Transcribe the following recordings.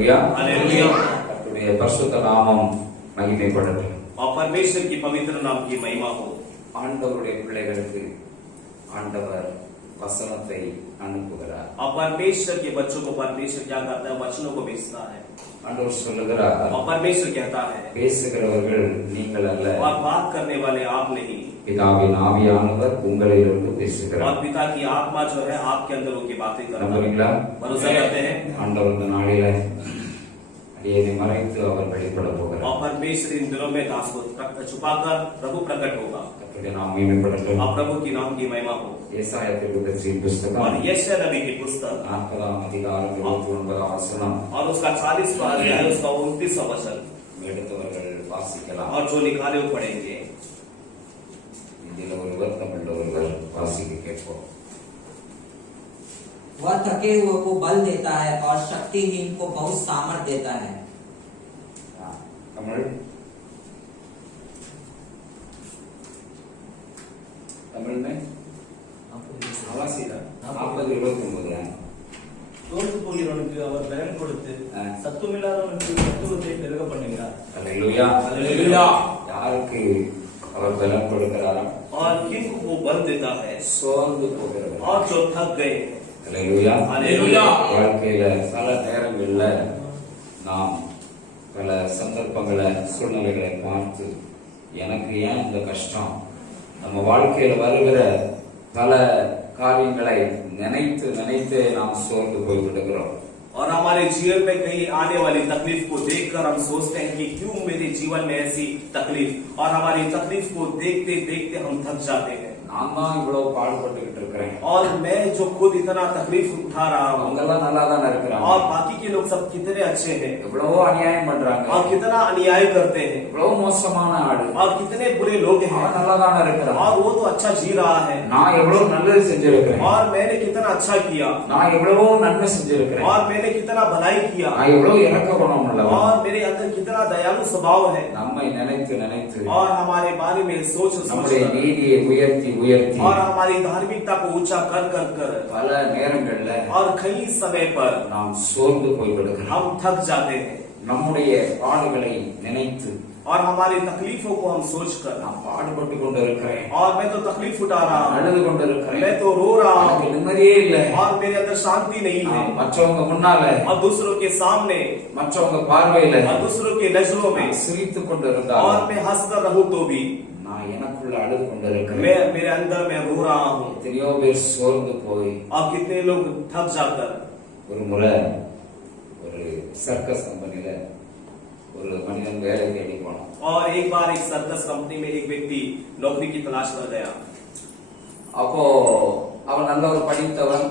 Hallelujah hallelujah. கர்த்தருடைய பரிசுத்த நாமம் மகிமைப்படட்டும். और परमेश्वर की पवित्र नाम की महिमा हो। ஆண்டவருடைய பிள்ளைகளுக்கு ஆண்டவர் வசனத்தை அனுப்புகிறார். और परमेश्वर के बच्चों को परमेश्वर क्या करता है? वचनों को भेजता है। ஆண்டவர் சொல்லுகிறார், और परमेश्वर कहता है, பேசுகிறவர்கள் நீங்கள் அல்ல, और बात करने वाले आप नहीं, பிதாவின் ஆவியானவர் உங்களிலிருந்து और பேசுகிறார். पिता की आत्मा जो है आपके अंदर होकर बातें कर रहा है। நம்புறீங்களா? भरोसा करते हैं? ஆண்டவர் இந்த நாளில அடியேனை மறைத்து அவர் வெளிப்பட போகிறார். और परमेश्वर इन दिनों में दास को छुपाकर प्रभु प्रकट होगा। கர்த்தருடைய நாமம் மகிமைப்படட்டும். और प्रभु की नाम की महिमा हो। ஏசாயா தீர்க்கதரிசியின் புத்தகம் और यशायाह नबी की पुस्तक 40ஆம் அதிகாரம் 29ஆம் வசனம் और उसका 40वां अध्याय उसका 29वां वचन எடுத்தவர்கள் வாசிக்கலாம். और जो निकाले वो पढ़ेंगे। இதில் ஒருவர் தமிழ்ல ஒருவர் வாசிக்க கேட்போம். वह थके हुए को बल देता है और शक्तिहीन को बहुत सामर्थ देता है। தமிழ் தமிழ் में வாசிடா 40:29 தோற்று போகிறவனுக்கு அவர் பலன் கொடுத்து சத்துவமில்லாதவனுக்கு சத்துவத்தை பெருக பண்ணுகிறார். அல்லேலூயா हालेलुया। யாருக்கு அவர் பலம் கொடுக்கிறாரா? और किनको वो बल देता है? சோர்ந்து போகிறவர். और जो थक गए। அல்லேலூயா हालेलुया। வாழ்க்கையில பல நேரங்கள்ல நாம் பல சந்தர்ப்பங்களை சூழ்நிலைகளை பார்த்து எனக்கு ஏன் இந்த கஷ்டம், நம்ம வாழ்க்கையில வருகிற பல காரியங்களை நினைத்து நினைத்து நாம் சோர்ந்து போய் விடுகிறோம். और हमारे जीवन में कहीं आने वाली तकलीफ को देखकर हम सोचते हैं कि क्यों मेरे जीवन में ऐसी तकलीफ, और हमारी तकलीफ को देखते देखते हम थक जाते हैं। நான் தான் இவ்வளவு பாடுபட்டுக்கிட்டு இருக்கிறேன், और मैं जो खुद इतना तकलीफ उठा रहा हूँ, அவங்கெல்லாம் நல்லா தானே இருக்கிறாங்க, और बाकी के लोग सब कितने अच्छे हैं, எவ்வளவோ அநியாயம் பண்றாங்க, और कितना अन्याय करते हैं, எவ்வளவு மோசமான ஆடு, और कितने बुरे लोग हैं, அவன் நல்லா தானே இருக்கிறான், और वो तो अच्छा जी रहा है, நான் எவ்வளவு நல்லது செஞ்சிருக்கிறேன், और मैंने कितना अच्छा किया, நான் எவ்வளவோ நன்மை செஞ்சிருக்கிறேன், और मैंने कितना भलाई किया, நான் எவ்வளவு இறக்க குணம் உள்ளவன், और मेरे अंदर कितना दयालु स्वभाव है। நம்மை நினைத்து நினைத்து और हमारे बारे में सोच நம்முடைய सोच நீதியை உயர்த்தி உயர்த்தி और हमारी धार्मिकता को ऊंचा कर कर कर பல நேரங்கள்ல और कई समय पर நாம் சோர்ந்து போய் விடுகிறோம். हम थक जाते हैं, நம்முடைய பாடுகளை நினைத்து और हमारी तकलीफों को हम सोच कर, நான் பாடுபட்டு கொண்டிருக்கிறேன், और मैं तो तकलीफ उठा रहा हूँ, அழுது கொண்டிருக்கிறேன், मैं तो रो रहा எனக்கு हूँ, நிம்மதியே இல்லை, और मेरे अंदर शांति नहीं है, மற்றவங்க முன்னால और दूसरों के सामने மற்றவங்க பார்வையில और दूसरों के नजरों में சிரித்துக் और கொண்டிருந்தாலும் मैं हंस कर रहूं तो भी நான் எனக்குள்ள அழுது கொண்டிருக்கிறேன். मैं मेरे अंदर में रो रहा हूँ। எத்தனையோ பேர் சோர்ந்து போய் और कितने लोग थक जाकर, ஒரு முறை ஒரு சர்க்கஸ் கம்பெனில ஒரு மனிதன் வேலை தேடி போனான். और एक बार एक सर्कस कंपनी में एक व्यक्ति नौकरी की तलाश कर गया, அப்போ அவன் நல்ல ஒரு படித்தவன்,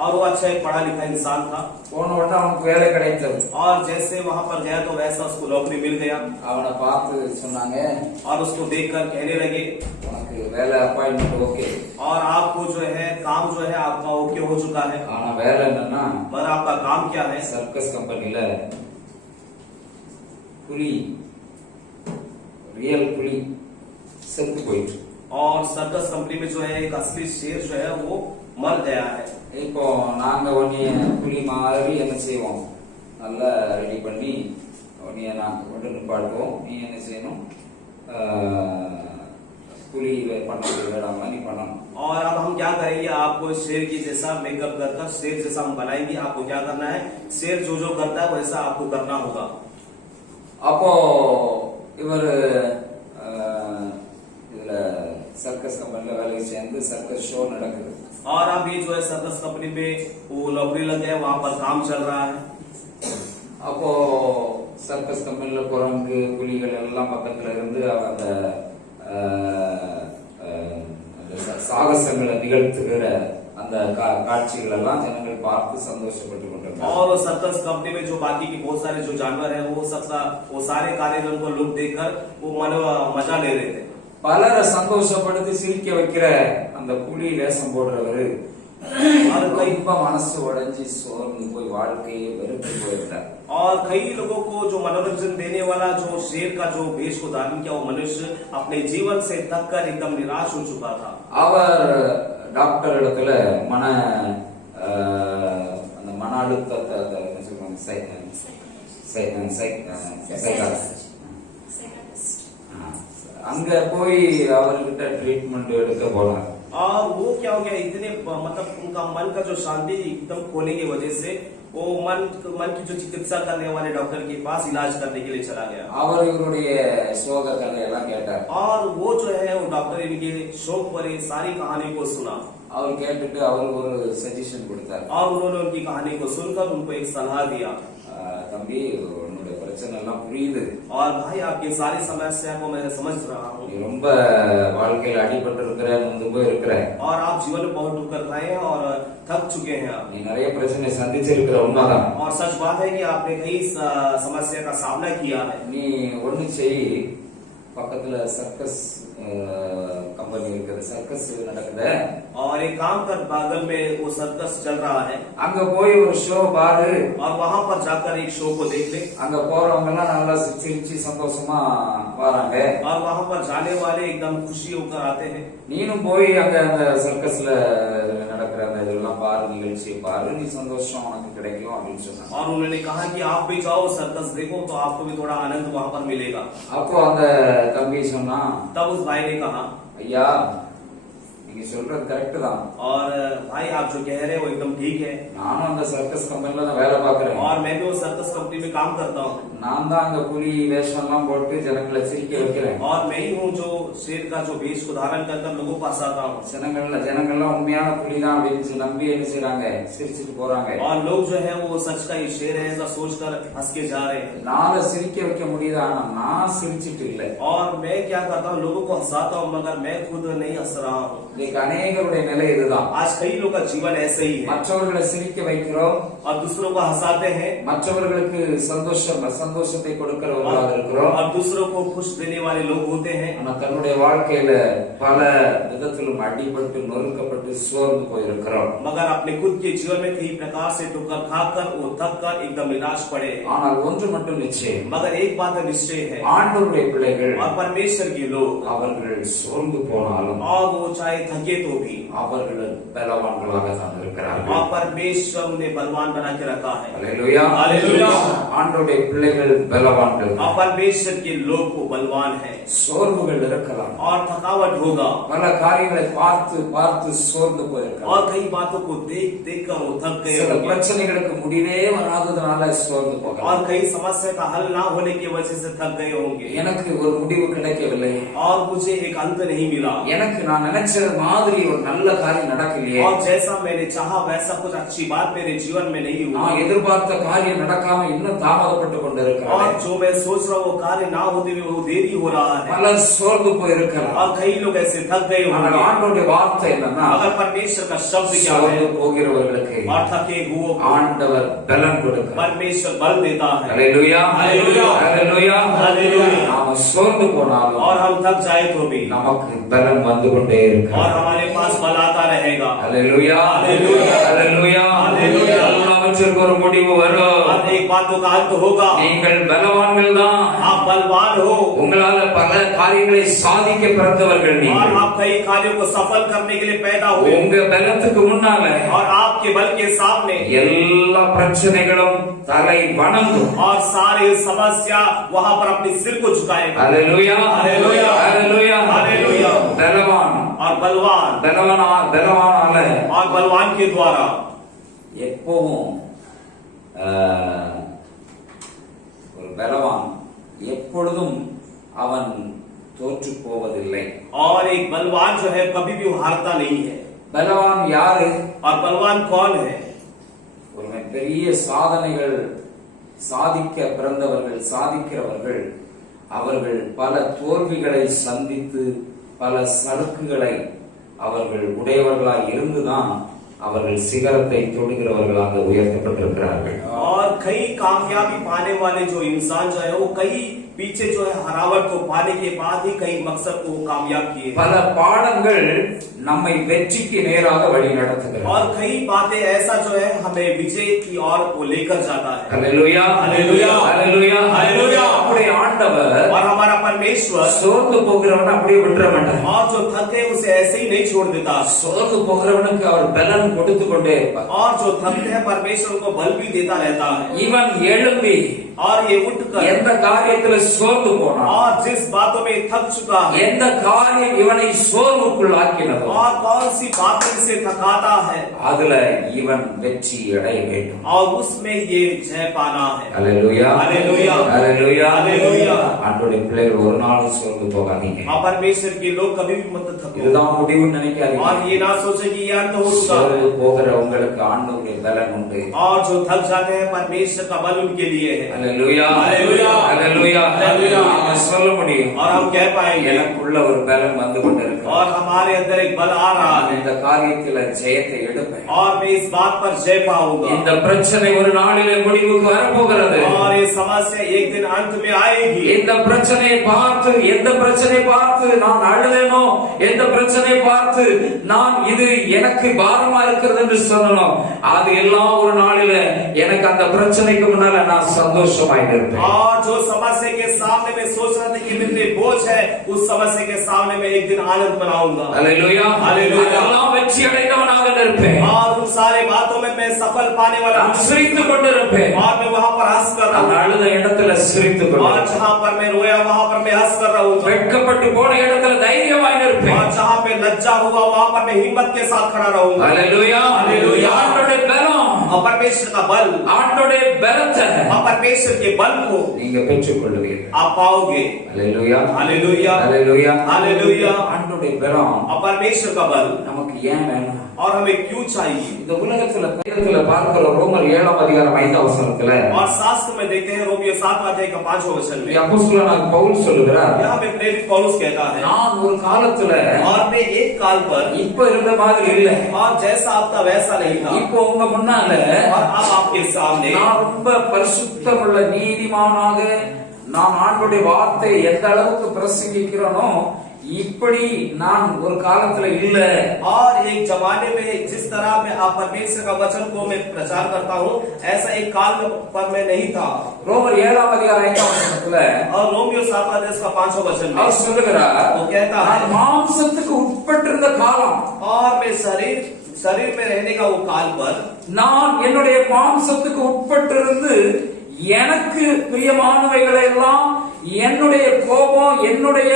और वो अच्छा एक पढ़ा लिखा इंसान था, போன உடனே அவனுக்கு வேலை கிடைத்தது. और जैसे वहां पर गया तो वैसा उसको नौकरी मिल गया, அவனை பார்த்து சொன்னாங்க, और उसको देखकर कहने लगे, உனக்கு வேலை அப்பாயின்மெண்ட் ஓகே, और आपको जो है काम जो है आपका ओके हो चुका है, ஆனா வேலை என்னன்னா पर आपका काम क्या है? சர்க்கஸ் கம்பெனில புலி, ரியல் புலி செத்து போயிட்டு, और सर्कस कंपनी में जो है एक असली शेर जो है वो मर गया है। இப்போ நாங்க உன்னைய புலி மாதிரி என்ன செய்வோம், நல்லா ரெடி பண்ணி உன்னைய நாங்க கொண்டு நிப்பாட்டுவோம், நீ என்ன செய்யணும், புலி பண்ணது வேடாம நீ பண்ணணும். और अब हम क्या करेंगे, आपको शेर की जैसा मेकअप करकर शेर जैसा हम बनाएंगे, आपको क्या करना है, शेर जो जो करता है वैसा आपको करना होगा। அப்போ இவர் இதுல சர்க்கஸ் கம்பெனில வேலைக்கு சேர்ந்து சர்க்கஸ் ஷோ நடக்குது. और अभी जो है सर्कस कंपनी में वो नौकरी लग गया, वहां पर काम चल रहा है। அப்போ சர்க்கஸ் கம்பெனில குரங்கு புலிகள் எல்லாம் பக்கத்துல இருந்து அந்த சாகசங்களை நிகழ்த்துகிற அந்த காட்சிகள் எல்லாம் ஜனங்கள் பார்த்து சந்தோஷப்பட்டு கொண்டிருந்தாங்க. और सर्कस कंपनी में जो बाकी के बहुत सारे जो जानवर है वो सारे कार्यक्रम को लोग देखकर वो मजा ले रहे थे। பலரை சந்தோஷப்படுத்தி சிரிக்க வைக்கிற அந்த புலி வேஷம் போடுறவரு ரொம்ப மனசு உடைஞ்சி சோர்ந்து போய் வாழ்க்கையை வெறுத்து போயிருந்தார். और कई लोगों को जो मनोरंजन देने वाला जो शेर का जो भेष को धारण किया वो मनुष्य अपने जीवन से थक कर एकदम निराश हो चुका था। அவர் டாக்டர் இடத்துல மன அழுத்தத்தை அங்க போய் அவர்கிட்ட ட்ரீட்மெண்ட் எடுக்க போனார். और वो क्या हो गया, इतने मतलब उनका मन का जो शांति एकदम खोने की वजह से वो मन की जो चिकित्सा करने वाले डॉक्टर के पास इलाज करने के लिए चला गया। அவர் இவருடைய சோக கதையெல்லாம் கேட்டார். और वो जो है वो डॉक्टर इनके शोक भरी सारी कहानी को सुना அவர் கேட்டுட்டு அவருக்கு ஒரு சஜஷன் கொடுத்தார். और उन्होंने उनकी कहानी को सुनकर उनको एक सलाह दिया, தம்பி உன்னுடைய பிரச்சனை எல்லாம் புரியுது, और भाई आपकी सारी समस्या को मैं समझ रहा हूँ, நீ ரொம்ப வாழ்க்கையில அடிபட்டு இருக்கிற, நொந்து போய் இருக்கிற, और आप जीवन में बहुत ठोकर खाए हैं और थक चुके हैं आप, நீ நிறைய பிரச்சனை சந்திச்சிருக்கிற, உண்மைதான். और सच बात है कि आपने कई समस्या का सामना किया है। நீ ஒண்ணு செய், பக்கத்துல சர்க்கஸ் कंपनी இருக்குது, சர்க்கஸ் நடக்குது, और एक काम कर, बगल में वो सर्कस चल रहा है, அங்க போய் ஒரு ஷோ பாரு, और वहां पर जाकर एक शो को देख ले। அங்க போறவங்க எல்லாம் நல்லா சிரிச்சு சந்தோஷமா வராங்க, और वहां पर जाने वाले एकदम खुशी होकर आते हैं। நீனும் போய் அங்க அந்த சர்க்கஸ்ல நடக்கிற அந்த இதெல்லாம் பாரு, நிகழ்ச்சியை பாரு, நீ சந்தோஷம் உனக்கு கிடைக்கும் அப்படின்னு சொன்னாங்க. और उन्होंने कहा कि आप भी जाओ सर्कस देखो तो आपको भी थोड़ा आनंद वहां पर मिलेगा। அப்போ அந்த தம்பி சொன்னா, तब उस भाई ने कहा, ஐயா நீங்க சொல்றது கரெக்ட் தான், और भाई आप जो कह रहे हो एकदम ठीक है, நானும் அந்த சர்க்கஸ் கம்பெனில தான் வேலை பார்க்கறேன், और मैं भी वो सर्कस कंपनी में काम करता हूँ, நான் தான் அங்க புலி வேஷம் எல்லாம் போட்டு ஜனங்களை சிரிக்க வைக்கிறேன், और मैं ही हूँ जो शेर का जो वेश को धारण कर लोगों के पास आता हूँ। ஜனங்கள்லாம் உண்மையான புலி தான் அப்படின்னு நம்பி என்ன செய்றாங்க, சிரிச்சுட்டு போறாங்க, और लोग जो है वो सच का ही शेर है ऐसा सोचकर हंस के जा रहे हैं। நாளை சிரிக்க வைக்க முடியுது, ஆனா நான் சிரிச்சிட்டு இல்லை. और मैं क्या करता हूँ, लोगों को हंसाता हूँ मगर मैं खुद नहीं हंस रहा हूँ। இன்னைக்கு அநேகருடைய நிலை இதுதான். आज कई लोग का जीवन ऐसे ही है, மற்றவர்களை சிரிக்க வைக்கிறோம், और दूसरों को हंसाते हैं, மற்றவர்களுக்கு சந்தோஷத்தை கொடுக்கிறவர்களாக இருக்கிறோம், और दूसरों को खुश देने वाले लोग होते हैं, ஆனா தன்னுடைய வாழ்க்கையில பல விதத்திலும் அடிபட்டு நொறுக்கப்பட்டு சோர்ந்து போயிருக்கிறோம். मगर अपने खुद के जीवन में कई प्रकार से ठोकर खाकर वो थक कर एकदम निराश पड़े। ஆனால் ஒன்று மட்டும் நிச்சயம், मगर एक बात निश्चय है, ஆண்டவருடைய பிள்ளைகள் और परमेश्वर के लोग அவர்கள் சோர்ந்து போனாலும் और वो चाहे थके तो भी அவர்கள் பலவான்களாக தான் இருக்கிறார்கள். और परमेश्वर उन्हें बलवान बना के रखा है। அல்லேலூயா, हालेलुया। ஆண்டவருடைய பிள்ளைகள் பலவான்கள், और परमेश्वर के लोग को बलवान है, சோர்வுகள் இருக்கலாம், और थकावट होगा, பல காரியங்களை பார்த்து பார்த்து சோர்ந்து போயிருக்கலாம், और कई बातों को देख देख कर वो थक गए சில होंगे, பிரச்சனைகளுக்கு முடிவே வராததுனால சோர்ந்து और போகலாம். कई समस्या का हल ना होने की वजह से थक गए होंगे, எனக்கு ஒரு முடிவு கிடைக்கவில்லை, और मुझे एक अंत नहीं मिला, எனக்கு நான் நினைச்ச மாதிரி ஒரு நல்ல காரியம் நடக்கலையே, और जैसा मैंने चाहा वैसा कुछ अच्छी बात मेरे जीवन में नहीं हुआ, நான் எதிர்பார்த்த காரியம் நடக்காம இன்னும் தாமதப்பட்டு और கொண்டிருக்கிறேன். जो मैं सोच रहा हूँ वो कार्य ना होते हुए वो देरी हो रहा है, பலர் சோர்ந்து போயிருக்கலாம். और कई लोग ऐसे थक गए ஆனால் होंगे। ஆண்டவருடைய வார்த்தை என்னன்னா, अगर परमेश्वर का शब्द क्या है, சோர்ந்து போகிறவர்களுக்கு और थके हुओं को ஆண்டவர் பலன் கொடுக்கிறார். परमेश्वर बल देता है। அல்லேலூயா, அல்லேலூயா, அல்லேலூயா, அல்லேலூயா। நாம சோர்ந்து போனாலும் और हम थक जाए तो भी நமக்கு பலன் வந்து கொண்டே और இருக்கிறார். हमारे पास बल आता रहेगा। அல்லேலூயா, அல்லேலூயா, அல்லேலூயா, அல்லேலூயா। எல்லாவற்றிற்கும் ஒரு முடிவு வரும். और एक बातों का अंत होगा, நீங்கள் பலவான்கள் தான், आप बलवान हो, உங்களால பல காரியங்களை சாதிக்க பிறந்தவர்கள் और நீங்கள். आप कई कार्यों को सफल करने के लिए पैदा हुए, உங்க பலத்துக்கு முன்னால और आपके बल के सामने எல்லா பிரச்சனைகளும் தலை வணங்கும். और सारे समस्या वहां पर अपने सिर को झुकाएगा। அல்லேலூயா, அல்லேலூயா, அல்லேலூயா, அல்லேலூயா। பலவான் और बलवान பலவானால और बलवान के द्वारा எப்பவும் ஒரு பலவான் எப்பொழுதும் அவன் தோற்று போவதில்லை. और एक बलवान जो है कभी भी हारता नहीं है। பலவான் யாரு? और बलवान कौन है? ஒரு பெரிய சாதனைகள் சாதிக்க பிறந்தவர்கள், சாதிக்கிறவர்கள், அவர்கள் பல தோல்விகளை சந்தித்து பல சறுக்குகளை அவர்கள் உடையவர்களாக இருந்துதான் அவர்கள் சிகரத்தை தொடுகிறவர்களாக உயர்த்தப்பட்டிருக்கிறார்கள். और कई कामयाबी पाने वाले जो इंसान जो है वो कई पीछे जो है हरावट को पाने के बाद ही कई मकसद को कामयाब किए பல பாடங்கள் நம்மை வெற்றிக்கு நேராக வழி நடத்துகிறது. और कई बातें ऐसा जो है हमें विजय की ओर वो लेकर जाता है। ஹல்லேலூயா ஹல்லேலூயா ஹல்லேலூயா ஹல்லேலூயா நம்முடைய ஆண்டவர் और हमारा परमेश्वर சோர்ந்து போகிறவனை அப்படியே விட்டுற மாட்டார். और जो थके उसे ऐसे ही नहीं छोड़ देता சோர்ந்து போகிறவனுக்கு அவர் பலன் கொடுத்து கொண்டே இருப்பார். और जो थकते हैं परमेश्वर उनको बल भी देता रहता है। இவன் எழும்பி और ये उठकर எந்த காரியத்துல சோர்ந்து போனான், और जिस बातों में थक चुका है எந்த காரியம் இவனை சோர்வுக்குள் ஆக்கினதோ और कौन सी बातें इसे थकाता है அதுல இவன் வெற்றி அடைய வேண்டும். और उसमें ये जय पाना है। ஹல்லேலூயா ஹல்லேலூயா ஹல்லேலூயா ஹல்லேலூயா ஆண்டவருடைய பிள்ளைகள் ஒரு நாளும் சோர்ந்து போகாதீங்க. और परमेश्वर के लोग कभी भी मत थको இதுதான் முடிவுன்னு और நினைக்காதீங்க. ये ना सोचे कि ये अंत हो चुका है। சோர்ந்து போகிற உங்களுக்கு ஆண்டவருடைய பலன் உண்டு. और जो थक जाते हैं परमेश्वर का बल उनके लिए है। ஹல்லேலூயா ஹல்லேலூயா ஹல்லேலூயா ஹல்லேலூயா நாம சொல்ல முடியும், और हम कह पाएंगे எனக்குள்ள ஒரு பலன் வந்து கொண்டிருக்கு. और हमारे अंदर एक बल आ रहा है இந்த காரியத்துல ஜெயத்தை எடுப்பேன். और मैं इस बात पर जय पाऊंगा। இந்த பிரச்சனை ஒரு நாளிலே முடிவுக்கு வரப்போகிறது. और ये समस्या एक दिन अंत में आएगी। எந்த பிரச்சனையை பார்த்து எந்த பிரச்சனையை பார்த்து நான் அழுதேனோ, எந்த பிரச்சனையை பார்த்து நான் இது எனக்கு பாரமா இருக்கிறது என்று சொல்லணும், அது எல்லாம் ஒரு நாளில எனக்கு அந்த பிரச்சனைக்கு முன்னால நான் சந்தோஷமாய் இருப்பேன். और जो समस्या के सामने में सोच रहा था कि मेरे लिए बोझ है, उस समस्या के सामने में एक दिन आनंद मनाऊंगा। ஹல்லேலூயா ஹல்லேலூயா அதெல்லாம் வெற்றி அடைந்தவனாக இருப்பேன். और उन सारे बातों में मैं सफल पाने वाला நான் சிரித்துக் கொண்டிருப்பேன். और मैं वहां पर हंस कर रहा நான் हूँ। அழுத இடத்துல சிரித்துக் और கொண்டிருப்பேன். जहाँ पर मैं रोया वहां पर मैं हंस कर रहा हूँ। வெட்கப்பட்டு போன இடத்துல தைரியமாய் இருப்பேன். और जहाँ पे लज्जा हुआ वहां पर मैं हिम्मत के साथ खड़ा रहूंगा। ஹல்லேலூயா ஹல்லேலூயா ஆண்டவருடைய பலம், और परमेश्वर का बल ஆண்டவருடைய பலத்தை और परमेश्वर के बल को நீங்க பெற்றுக் கொள்வீர்கள். आप पाओगे। ஹல்லேலூயா हालेलुया ஹல்லேலூயா हालेलुया ஆண்டவருடைய பலம் और परमेश्वर का बल நமக்கு ஏன் வேணும்? और हमें क्यों चाहिए? இந்த உலகத்துல பார்க்கிற ரோமர் 7 அதிகாரம் 5 வசனத்துல और शास्त्र में देखते हैं रोमियो 7 अध्याय का 5वां वचन में அப்போஸ்தலனாகிய பவுல் சொல்லுகிறார், यहाँ पे प्रेरित पौलुस कहता है நான் ஒரு காலத்துல और मैं एक काल पर இப்ப இருந்த மாதிரி இல்ல, और जैसा आपका वैसा नहीं था இப்போ உங்க முன்னால और अब आपके सामने நான் ரொம்ப பரிசுத்தமுள்ள நீதிமானாக நான் ஆண்டவருடைய வார்த்தை எந்த அளவுக்கு பிரசங்கிக்கிறேனோ இப்படி நான் ஒரு காலத்துல இல்ல. और एक जमाने में जिस तरह मैं आप परमेश्वर का वचन को मैं प्रचार करता हूँ ऐसा एक काल पर मैं नहीं था। ரோமர் 7 அதிகாரம் 5 வசனத்துல और रोमियो 7 अध्याय का 5वां वचन में அவர் சொல்லுகிறார், वो कहता है நான் மாம்சத்துக்கு உட்பட்டிருந்த காலம், और मैं शरीर में रहने का वो काल पर நான் என்னுடைய மாம்சத்துக்கு உட்பட்டிருந்து எனக்கு பிரியமானவைகளை எல்லாம் என்னுடைய கோபம், என்னுடைய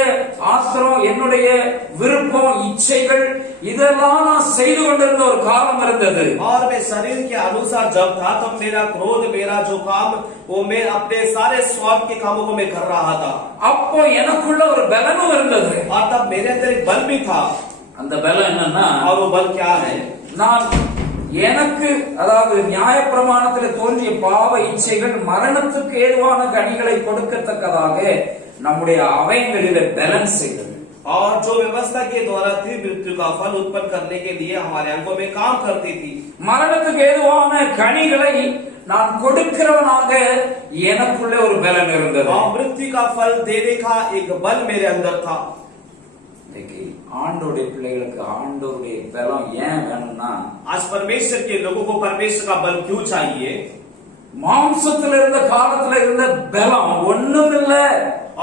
ஆத்திரம், என்னுடைய விருப்பம், இச்சைகள் இதெல்லாம் நான் செய்து கொண்டிருந்த ஒரு காலம் இருந்தது. और मैं शरीर के अनुसार जब था तब मेरा क्रोध, मेरा जो काम वो मैं अपने सारे स्वार्थ के कामों को मैं कर रहा था। அப்போ எனக்குள்ள ஒரு பலனும் இருந்தது. और तब मेरे अंदर एक बल भी था। அந்த பலம் என்னன்னா, और वो बल क्या है? நான் எனக்கு அதாவது நியாயப்பிரமாணத்தில் தோன்றிய பாவ இச்சைகள் மரணத்துக்கு ஏதுவான கனிகளை கொடுக்கத்தக்கதாக நம்முடைய அவயங்களிலே பேலன்ஸ் செய்தது. और जो व्यवस्था के द्वारा थी मृत्यु का फल उत्पन्न करने के लिए हमारे अंगों में काम करती थी। மரணத்துக்கு ஏதுவான கனிகளை நான் கொடுக்கிறவனாக எனக்குள்ளே ஒரு பலன் இருந்தது. और मृत्यु का फल देने का एक बल मेरे अंदर था। ஆண்டவருடைய பிள்ளைகளுக்கு ஆண்டவருடைய பலம் ஏன் வேணும்னா, आज परमेश्वर के लोगों को परमेश्वर का बल क्यों चाहिए? மாம்சத்துல இருந்த காலத்துல இருந்த பலம் ஒண்ணுமில்ல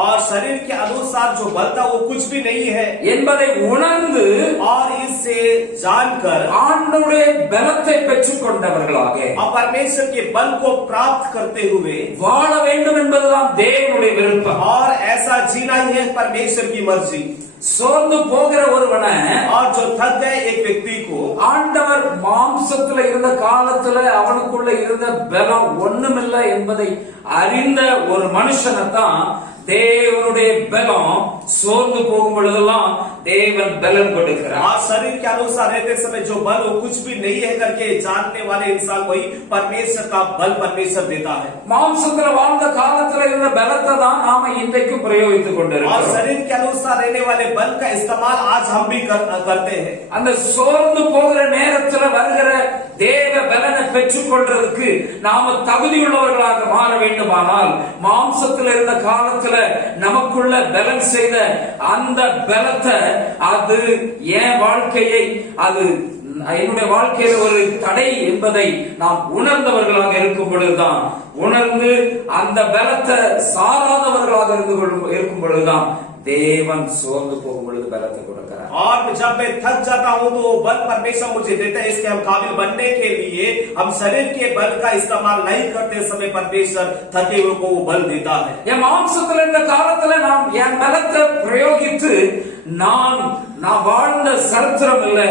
और शरीर के अनुसार जो बल था वो कुछ भी नहीं है என்பதை உணர்ந்து और इससे जानकर ஆண்டவருடைய பலத்தை பெற்றுக் கொண்டவர்களாக और परमेश्वर के बल को प्राप्त करते हुए வாழ வேண்டும் என்பதுதான் தேவனுடைய விருப்பம். और ऐसा जीना ही है परमेश्वर की मर्जी। சோர்ந்து போகிற ஒருவனை और जो थक गए एक व्यक्ति को ஆண்டவர் மாம்சத்துல இருந்த காலத்துல அவனுக்குள்ள இருந்த பலம் ஒண்ணுமில்ல என்பதை அறிந்த ஒரு மனுஷனைத்தான் தேவனுடைய பலம் சோர்ந்து போகும் பொழுதெல்லாம் தேவன் பலம் கொடுக்கிறார். और शरीर के अनुसार रहते समय जो बल वो कुछ भी नहीं है करके जानने वाले इंसान को ही परमेश्वर का बल परमेश्वर देता है। மாம்சத்துல வாழ்ந்த காலத்துல இருந்த பலத்தை தான் நாம இன்றைக்கும் பிரயோகித்துக் और கொண்டிருக்கிறோம். शरीर के अनुसार रहने वाले बल का इस्तेमाल आज हम भी करते हैं। அந்த சோர்ந்து போகிற நேரத்துல வருகிற தேவ பலனை பெற்று பெற்றுக்கொள்றதுக்கு நாம தகுதியுள்ளவர்களாக மாற வேண்டுமானால், மாம்சத்தில் இருந்த காலத்துல நமக்குள்ள பலன் செய்த அந்த பலத்தை, அது என் வாழ்க்கையை, அது என்னுடைய வாழ்க்கையில ஒரு தடை என்பதை நாம் உணர்ந்தவர்களாக இருக்கும் பொழுதுதான், உணர்ந்து அந்த பலத்தை சாராதவர்களாக இருக்கும் பொழுதுதான் தேவன் சோர்ந்து போகும் பொழுது பலத்தை கொடுக்கிறார். और जब मैं थक जाता हूँ तो वो बल परमेश्वर मुझे देता है। इसके हम काबिल बनने के लिए हम शरीर के बल का इस्तेमाल नहीं करते समय परमेश्वर थके हुए को वो बल देता है। என் மாம்சத்துல இந்த காலத்துல நாம் என் பலத்தை பிரயோகித்து நான் வாழ்ந்த சரித்திரம் இல்லை.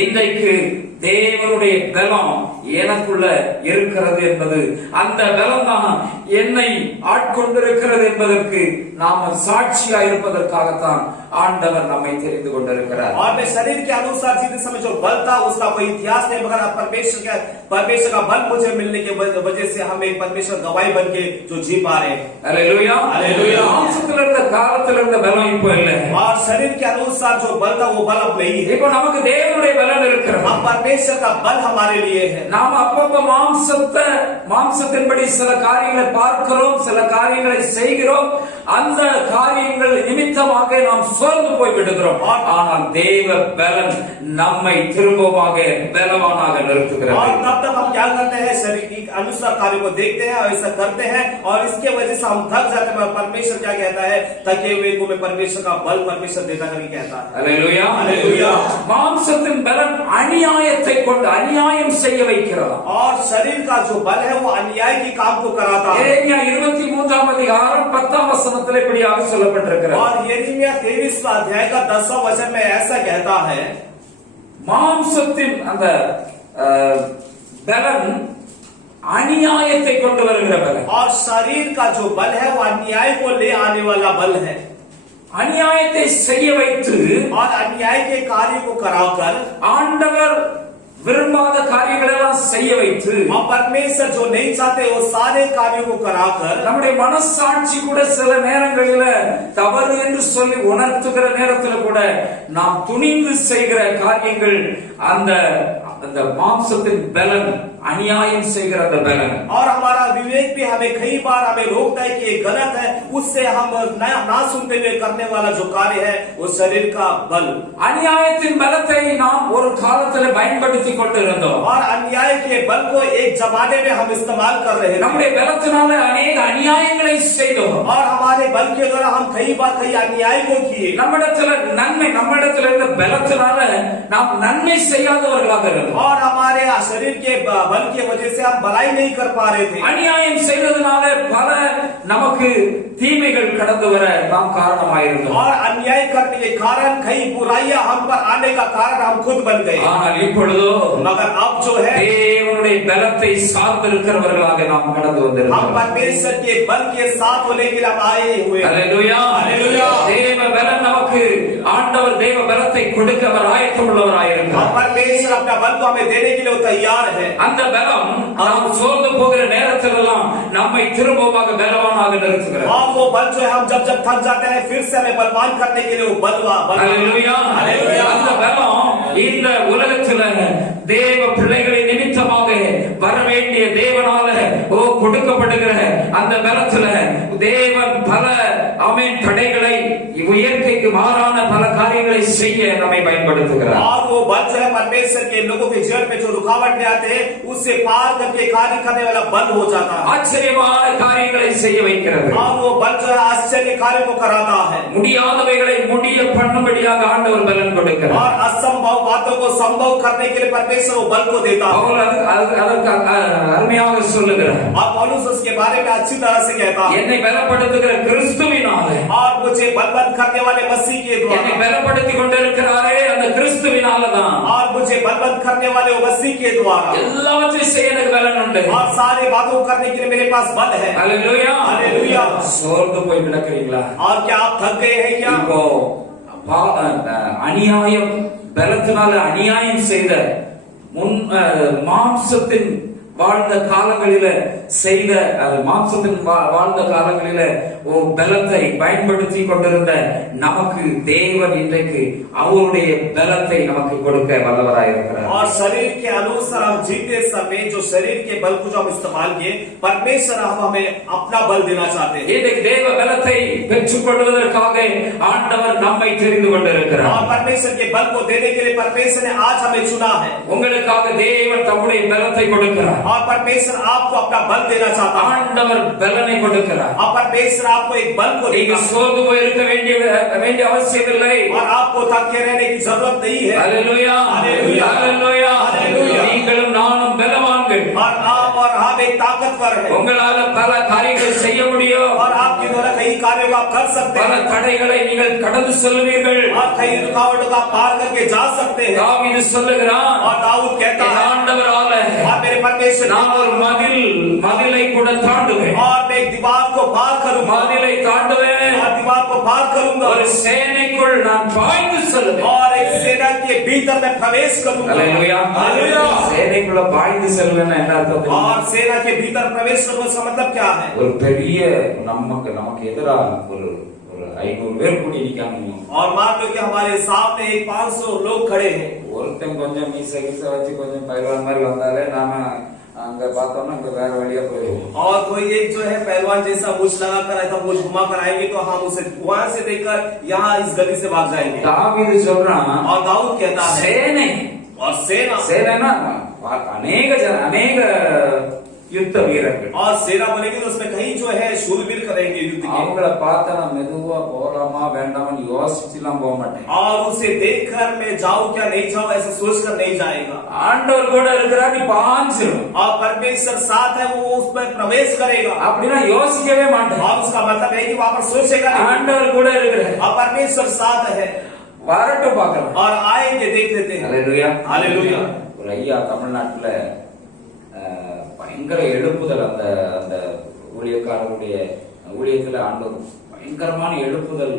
இன்றைக்கு தேவனுடைய பலம் எனக்குள்ள இருக்கிறது என்பது, அந்த பலம் தான் என்னை ஆட்கொண்டிருக்கிறது என்பதற்கு நாம சாட்சியா இருப்பதற்காகத்தான் ஆண்டவர் நம்மை தெரிந்து கொண்டிருக்கிறார். और मैं शरीर के अनुसार जीते समय जो बल था उसका कोई इतिहास नहीं, मगर परमेश्वर का बल मुझे मिलने की वजह से हमें परमेश्वर गवाही बन के जो जी पा रहे हैं। Hallelujah, hallelujah. மாம்சத்துல இருந்த காலத்துல இருந்த பலம் இப்போ இல்லை. और शरीर के अनुसार जो बल था वो बल अब नहीं है। இப்போ நமக்கு தேவனுடைய பலன் இருக்கிறது. अब परमेश्वर का बल हमारे लिए है। நாம் அப்பப்ப மாம்சத்தின்படி சில காரியங்களை பார்க்கிறோம், சில காரியங்களை செய்கிறோம். அந்த காரியங்கள் நிமித்தமாக நாம் சோர்ந்து போய் விடுகிறோம். ஆனால் தேவ பலன் நம்மை திரும்பமாக பலவானாக நிறுத்துகிறார். और तब तक हम क्या करते हैं, शरीर के अनुसार कार्य को देखते हैं और ऐसा करते हैं, और इसके वजह से हम थक जाते हैं। परमेश्वर क्या कहता है, थके हुए को मैं परमेश्वर का बल परमेश्वर देता करके कहता है। Hallelujah, hallelujah. மாம்சத்தின் பலன் அநியாயத்தை கொண்டு அநியாயம் செய்ய வைக்கிறது. और शरीर का जो बल है वो अन्याय की काम को कराता है। எரேமியா 23ஆம் அதிகாரம் 10ஆம் வசனத்தில் இப்படியாக சொல்லப்பட்டிருக்கிறது. और यिर्मयाह 23वां अध्याय का 10वां वचन में ऐसा कहता है, மாம்சத்தின் அந்த பலன் அநியாயத்தை கொண்டு வருகிற பலன். और शरीर का जो बल है वो अन्याय को ले आने वाला बल है। அநியாயத்தை செய்ய வைத்து और अन्याय के कार्य को कराकर ஆண்டவர் விரும்பாத காரியங்களை எல்லாம் செய்ய வைத்து, और परमेश्वर जो नहीं चाहते वो सारे कार्यों को कराकर, நம்முடைய மனசாட்சி கூட சில நேரங்களில தவறு என்று சொல்லி உணர்த்துகிற நேரத்தில் கூட நாம் துணிந்து செய்கிற காரியங்கள், அந்த மாம்சத்தின் பலன், அநியாயம் செய்கிற அந்த பலன். और हमारा विवेक भी हमें कई बार हमें रोकता है कि ये गलत है, उससे हम ना सुनते हुए करने वाला जो कार्य है वो शरीर का बल। அநியாயத்தின் பலத்தை நாம் ஒரு காலத்தில் பயன்படுத்தி கொண்டிருந்தோம். और अन्याय के बल को एक जमाने में हम इस्तेमाल कर रहे थे। நம்முடைய பலத்தினால अनेक அநியாயங்களை செய்தோம். और हमारे बल के द्वारा हम कई बार कई अन्याय को किए। நம்மிடத்தில் இருந்த பலத்தினால நாம் நன்மை செய்யாதவர்களாக இருந்தோம். और हमारे शरीर के बल की वजह से हम भलाई नहीं कर पा रहे थे। அநியாயம் செய்வதனால பல நமக்கு தீமைகள் கடந்து வர நாம் காரணமாயிருந்தோம். और अन्याय करने के कारण कई बुराइयां हम पर आने का कारण हम खुद बन गए। ஆனால் இப்பொழுதோ मगर अब जो है தேவனுடைய பலத்தை சார்ந்திருக்கிறவர்களாக நாம் கடந்து हम வந்திருக்கிறோம். परमेश्वर के बल के साथ होने के लिए हम आए हुए। Hallelujah, hallelujah. தேவ பலன் நமக்கு, ஆண்டவர் தேவ பலத்தை கொடுக்க அவர் ஆயத்தம் உள்ளவராயிருக்கிறார். परमेश्वर अपना बल को हमें देने के लिए तैयार है। அந்த பலம் நாம் சோர்ந்து போகிற நேரத்தில் எல்லாம் நம்மை திரும்பமாக பலவானாக நிறுத்துகிறார். और वो बल जो है हम जब थक जाते हैं फिर से हमें बलवान करने के लिए वो हालेलुया, हालेलुया। அந்த பலம் இந்த உலகத்தில் தேவ பிள்ளைகளை நிமித்தமாக வர வேண்டிய தேவனால கொடுக்கப்படுகிற அந்த பலத்துல தேவன் பல தடைகளை, இயற்கைக்கு மாறான பல காரியங்களை செய்ய நம்மை பயன்படுத்துகிறார். और वो बल जो है परमेश्वर के लोगों के जीवन में जो रुकावट ले आते हैं उससे पार करके कार्य करने वाला बल हो जाता है। ஆச்சரியமான காரியங்களை செய்ய வைக்கிறது. और वो बल जो है आश्चर्य कार्य को कराता है। முடியாதவைகளை முடிய பண்ணும்படியாக ஆண்டவர் பலன் கொடுக்கிறார். और असंभव बातों को संभव करने के लिए परमेश्वर वो बल को देता है। அதற்கு அருமையாக சொல்லுகிறார். और पौलुस उसके बारे में अच्छी तरह से कहता है, என்னை பலப்படுத்துகிற கிறிஸ்துவினாலே, और मुझे बलवंत करने वाले मसीह के द्वारा, என்னை பலப்படுத்திக் கொண்டிருக்கிறாரே அந்த கிறிஸ்துவினாலதான், और मुझे बलवंत करने वाले मसीह के द्वारा எல்லாவற்றையும் செய்ய எனக்கு பலன் உண்டு. और सारे बातों करने के लिए मेरे पास बल है। Hallelujah, hallelujah. சோர்ந்து போய் கிடக்கிறீங்களா? और क्या आप थक गए हैं क्या? இப்போ அநியாயம் பலத்தினால அநியாயம் செய்த மாம்சத்தின் வாழ்ந்த காலங்களில செய்த மாம்சத்தின் வாழ்ந்த காலங்களில பலத்தை பயன்படுத்தி கொண்டிருந்த நமக்கு தேவன் இன்றைக்கு அவருடைய பலத்தை நமக்கு கொடுக்க வல்லவராயிருக்கிறார். और शरीर के अनुसार हम जीते समय जो शरीर के बल को जो हम इस्तेमाल किए, परमेश्वर अब हमें अपना बल देना चाहते हैं. இன்றைக்கு தேவ பலத்தை பெற்றுக் கொள்வதற்காக ஆண்டவர் நம்மை தெரிந்து கொண்டிருக்கிறார். और परमेश्वर के बल को देने के लिए परमेश्वर ने आज हमें चुना है. உங்களுக்காக தேவன் தம்முடைய பலத்தை கொடுக்கிறார். और परमेश्वर आपको अपना बल देना चाहता है. ஆண்டவர் பலனை கொடுக்கிறார். और परमेश्वर आपको एक बल को நீங்க देगा. சோர்ந்து போயிருக்க வேண்டிய அவசியம் இல்லை. और आपको थके रहने की जरूरत नहीं है. ஹalleluya हालेलुया ஹalleluya हालेलुया. நீங்களும் நானும் பலவான்கள். और आप और हम एक ताकतवर है. உங்களால பல காரியங்களை செய்ய முடியும். और आपके द्वारा कई कार्यों को आप कर सकते பல हैं. தடைகளை நீங்கள் கடந்து செல்வீர்கள். और कई रुकावटों को आप पार करके जा सकते हैं. தாவீது சொல்லுகிறான், और दाऊद कहता है, ஆண்டவரால और मेरे परमेश्वर நான் ஒரு மதிலை கூட தாண்டுவேன். और मैं एक दीवार को पार करूंगा. மதிலை தாண்டுவேன். और दीवार को पार करूंगा. ஒரு சேனைக்குள் நான் பாய்ந்து செல்வேன். और एक सेना के भीतर में प्रवेश करूंगा. ஹalleluya हालेलुया. சேனைக்குள்ள பாய்ந்து செல்வேன்னா என்ன அர்த்தம் தெரியுமா? और सेना के भीतर प्रवेश करूंगा इसका मतलब क्या है? ஒரு பெரிய நமக்கு எதிரா ஒரு 500 பேர் கூடி நிக்காம, और मान लो कि हमारे सामने एक 500 लोग खड़े हैं. ஒருத்தன் கொஞ்சம் மீசை வச்சு கொஞ்சம் பயில்வான் மாதிரி வந்தாலே நாம அங்க பார்த்தோம்னா அங்க வேற வழியா போயிடுவோம். और कोई एक जो है पहलवान जैसा मूछ लगा कर ऐसा मूछ घुमा कर आएंगे तो हम उसे वहां से देखकर यहाँ इस गली से भाग जाएंगे. தாவீது சொல்றான், और दाऊद कहता है, சேனை और சேனைனா அநேக யுத்த வீரர்கள். और सेना बनेगी तो उसमें कहीं जो है शूरवीर करेंगे युद्ध के. அவங்கள பார்த்தா நான் மெதுவா போலாமா வேண்டாமான்னு யோசிச்சுலாம் போக மாட்டேன். और उसे देखकर मैं जाऊं क्या नहीं जाऊं ऐसा सोचकर नहीं जाएगा. ஆண்டவர் கூட இருக்கிறார், நீ பாஞ்சிரும். और परमेश्वर साथ है, वो उसमें प्रवेश करेगा. அப்படின்னா யோசிக்கவே மாட்டேன். और उसका मतलब है कि वहां पर सोचेगा नहीं. ஆண்டவர் கூட இருக்கிறார், और परमेश्वर साथ है. வரட்டும் பார்க்கலாம். और आएंगे देख लेते हैं. ஹalleluya हालेलुया. ஒரு ஐயா தமிழ்நாட்டுல பயங்கர எழுப்புதல் அந்த ஊழியக்காரருடைய ஊழியத்துல ஆண்டவர் பயங்கரமான எழுப்புதல்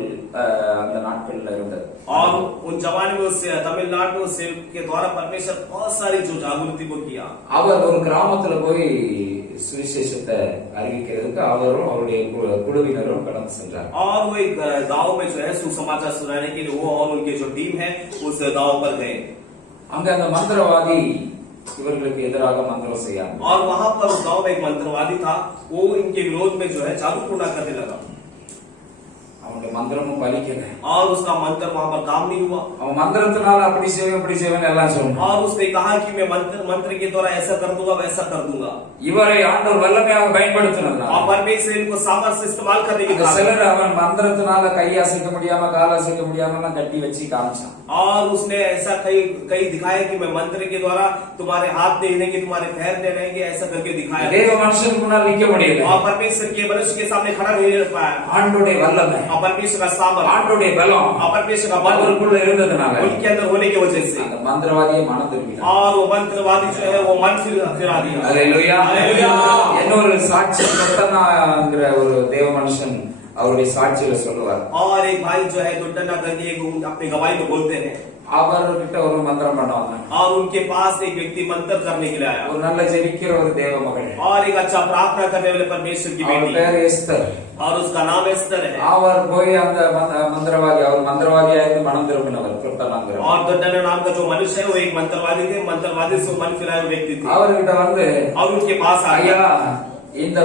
அந்த நாட்கள்ல இருந்தது. और उन जमाने में उससे तमिलनाडु से के द्वारा परमेश्वर बहुत सारी जो जागृति को किया. அவர் ஒரு கிராமத்துல போய் சுவிசேஷத்தை அறிவிக்கிறதுக்கு அவரும் அவருடைய குழுவினரும் கடந்து சென்றார். और वो एक गांव में जो है सुसमाचार सुनाने के लिए वो और उनके जो टीम है उस गांव पर गए. அங்க அந்த மந்திரவாதி இவர்களுக்கு எதிராக மந்திரம் செய்யார். और वहां पर उस गांव में एक मंत्रवादी था, वो इनके विरोध में जो है जादू टोना करने लगा. அவனுடைய மந்திரமும் பலிக்கல. और उसका मंत्र वहां पर काम नहीं हुआ. அவன் மந்திரத்தினால அப்படி செய்வேன் எல்லாம் சொன்னான். और उसने कहा कि मैं मंत्र के द्वारा ऐसा कर दूंगा वैसा कर दूंगा. இவரை ஆண்டவர் வல்லமையாக பயன்படுத்தினார். और परमेश्वर इनको सामर्थ्य से इस्तेमाल करने की சிலர் அவன் மந்திரத்தினால கை அசைக்க முடியாம கால் அசைக்க முடியாம கட்டி வச்சு காமிச்சான். और उसने ऐसा कई दिखाया कि मैं मंत्र के द्वारा तुम्हारे हाथ नहीं हिलेंगे, तुम्हारे पैर नहीं रहेंगे, ऐसा करके दिखाया. தேவ மனுஷனுக்கு முன்னால் நிக்க முடியல. और परमेश्वर के मनुष्य के सामने खड़ा नहीं रह पाया. ஆண்டவருடைய வல்லமை, और परमेश्वर का सामर्थ्य, ஆண்டவருடைய பலம் और परमेश्वर का बल அவருக்குள்ள இருந்ததுனால उनके अंदर होने की वजह से அந்த மந்திரவாதியை மனம் திரும்பினார். और वो मंत्रवादी जो है वो मन फिरा दिया. ஹalleluya हालेलुया. இன்னொரு சாட்சி சொத்தனாங்கிற ஒரு தேவ மனுஷன் அவருடைய சாட்சியில சொல்லுவார். और एक भाई जो है दुर्डना करके अपनी गवाही में बोलते हैं. அவர்கிட்ட ஒரு மந்திரம் பண்ணுவாங்க. और उनके पास एक व्यक्ति मंत्र करने के लिए आया. ஒரு நல்ல ஜெபிக்கிற ஒரு தேவ மகள். और एक अच्छा प्रार्थना करने वाले परमेश्वर की அவர் बेटी. பேர் எஸ்தர். और उसका नाम एस्तर है. அவர் போய் அந்த மந்திரவாதியா இருந்து மனம் திரும்பினவர் சொத்தனாங்கிற. और दुर्डना नाम का जो मनुष्य है वो एक मंत्रवादी थे. मंत्रवादी से मन फिराए हुए व्यक्ति थे. அவர்கிட்ட வந்து और उनके पास आया. ஐயா இந்த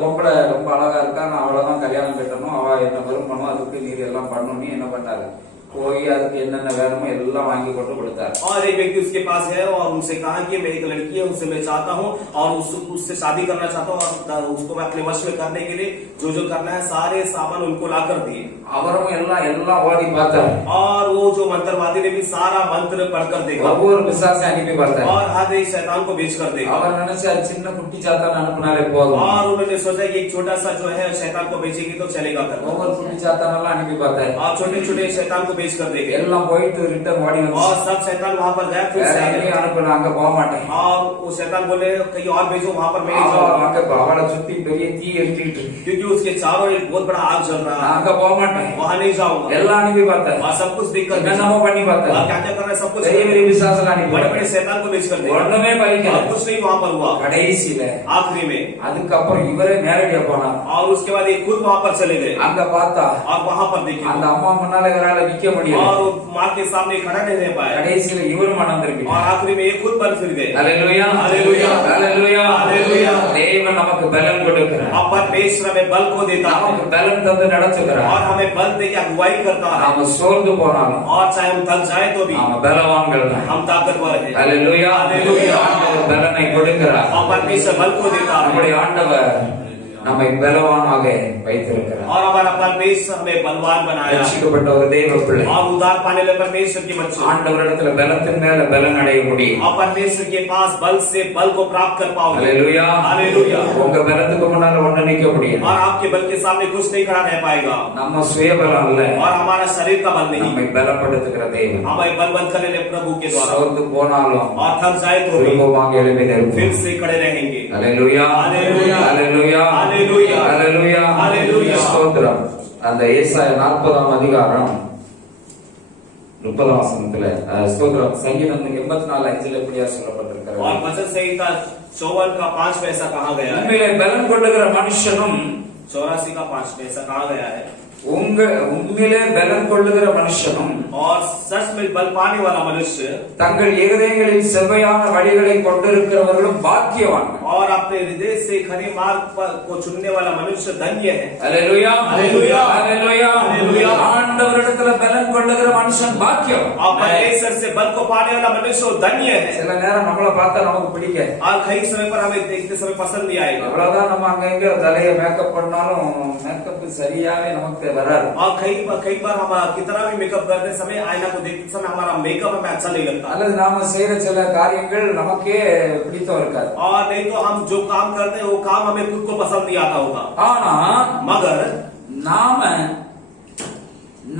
பொம்பளை ரொம்ப அழகா இருக்கா, நான் அவ்வளவுதான் கல்யாணம் கட்டணும், அவ என்ன விரும்பணும், அதுக்கு நீர் எல்லாம் பண்ணணும். நீ என்ன பண்ணாரு, போய் அதுக்கு என்னென்ன வேணுமோ எல்லாம் வாங்கி கொண்டு கொடுத்தாரு. और एक व्यक्ति उसके पास है और उनसे कहा कि मैं एक लड़की है, उससे मैं चाहता हूँ और उससे शादी करना चाहता हूँ और उसको मैं अपने वश में करने के लिए जो करना है सारे सामान उनको ला कर दिए. அவரும் எல்லாம் ஓடி பார்த்தார். और वो जो मंत्रवादी ने भी सारा मंत्र पढ़कर देखा ஒவ்வொரு பிசாசை அனுப்பி பார்த்தார். और हर एक शैतान को बेच कर देखा. அவர் நினைச்சார் சின்ன குட்டி சாத்தான் அனுப்புனாலே போதும். और उन्होंने सोचा कि एक छोटा सा जो है शैतान को बेचेगी तो चलेगा कर. ஒவ்வொரு குட்டி சாத்தான் எல்லாம் அனுப்பி பார்த்தார். और छोटे छोटे शैतान को बेच कर देंगे எல்லாம் போயிட்டு ரிட்டர்ன் ஓடி और வந்து सब शैतान वहां पर गया फिर से आगे। அனுப்புன அங்க போக மாட்டேன் और वो शैतान बोले कहीं और भेजो, वहां पर मैं नहीं जाऊंगा அங்க அவளை சுத்தி பெரிய தீ எரிஞ்சுக்கிட்டு இருக்கு. क्योंकि उसके चारों एक बहुत बड़ा आग जल रहा நான் है, அங்க போக மாட்டேன் वहां नहीं जाऊंगा। எல்லாம் அனுப்பி பார்த்தேன் और सब कुछ देख कर என்னென்னமோ பண்ணி பார்த்தேன் क्या क्या कर रहे हैं सब कुछ பெரிய பெரிய விசுவாசம் அனுப்பி बड़े बड़े शैतान को भेज कर दिया ஒண்ணுமே பலிக்கல और कुछ नहीं वहां पर हुआ। கடைசியில आखिरी में அதுக்கப்புறம் இவரே நேரடியா போனார் और उसके बाद ये खुद वहां पर चले गए அங்க பார்த்தா और वहां पर देखिए அந்த அம்மா முன்னால இவரால நிக்க முடியல और वो माँ के सामने खड़ा नहीं रह पाया கடைசியில இவரும் மனம் और திரும்பிட்டார் आखिरी में ये खुद बन फिर गए। ஹalleluya ஹalleluya ஹalleluya ஹalleluya தேவன் நமக்கு பலன் கொடுக்கிறார் और परमेश्वर हमें बल को देता है நமக்கு பலன் தந்து நடத்துகிறார் और हमें बल दे के अगुवाई करता है நாம சோர்ந்து போனாலும் और चाहे हम थक जाए तो भी நாம பலவான்கள் தான் हम ताकतवर हैं। ஹalleluya ஹalleluya ஆண்டவர் பலனை கொடுக்கிறார் और परमेश्वर बल को देता है நம்முடைய ஆண்டவர் நம்மை பலவானாக வைத்திருக்கிறார் और हमारा परमेश्वर हमें बलवान बनाया ரட்சிக்கப்பட்ட ஒரு தேவ பிள்ளை और उद्धार पाने वाले परमेश्वर के बच्चे ஆண்டவரிடத்துல பலத்தின் மேல பலன் அடைய முடியும் और परमेश्वर के पास बल से बल को प्राप्त कर पाओगे। ஹalleluya हालेलुया உங்க பலத்துக்கு முன்னால ஒண்ணு நிக்க முடியும் और आपके बल के सामने कुछ नहीं खड़ा रह पाएगा நம்ம சுயபலம் இல்ல और हमारा शरीर का बल नहीं நம்மை பலப்படுத்துகிற தேவன் हमें बलवंत करने वाले प्रभु के द्वारा சோர்ந்து போனாலும் और थक जाए तो भी திரும்பமாக எழும்பி फिर நிற்போம் से खड़े रहेंगे। ஹalleluya ஹalleluya ஹalleluya ஹalleluya ஹalleluya ஹalleluya ஸ்தோத்திரம். அந்த ஏசாயா 40ஆம் அதிகாரம் 30ஆம் வசனத்துல ஸ்தோத்திரம் சங்கீதம் 84:5 எப்படியா சொல்லப்பட்டிருக்கிறது और वचन संहिता 54 का 5 में ऐसा कहा गया है, உண்மையிலே பலன் கொள்ளுகிற மனுஷனும் 84 का 5 में ऐसा कहा गया है உண்மையிலே பலன் கொள்ளுகிற மனுஷனும் और सच में बल पाने वाला मनुष्य தங்கள் இருதயங்களில் செவ்வையான வழிகளை கொண்டிருக்கிறவர்களும் பாக்கியவான்கள் और अपने हृदय से खरे मार्ग को चुनने वाला मनुष्य धन्य है। ஹalleluya ஹalleluya ஹalleluya ஹalleluya ஆண்டவரிடத்துல பலன் கொள்ளுகிற மனுஷன் பாக்கியவான் और परमेश्वर से बल को पाने वाला मनुष्य धन्य है। சில நேரம் நம்மள பார்த்தா நமக்கு பிடிக்காது और कई समय पर हमें देखते समय पसंद नहीं आएगा எவ்வளவுதான் நம்ம அங்க இங்க தலைய மேக்கப் பண்ணாலும் மேக்கப் சரியாவே நமக்கு வராது और कई बार हम कितना भी मेकअप करते समय आईना को देखते समय हमारा मेकअप हमें अच्छा नहीं लगता அல்லது நாம செய்யற சில காரியங்கள் நமக்கே பிடித்தம் இருக்காது और नहीं तो हम जो काम करते हैं वो काम हमें खुद को पसंद नहीं आता होगा। ஆனா मगर நாம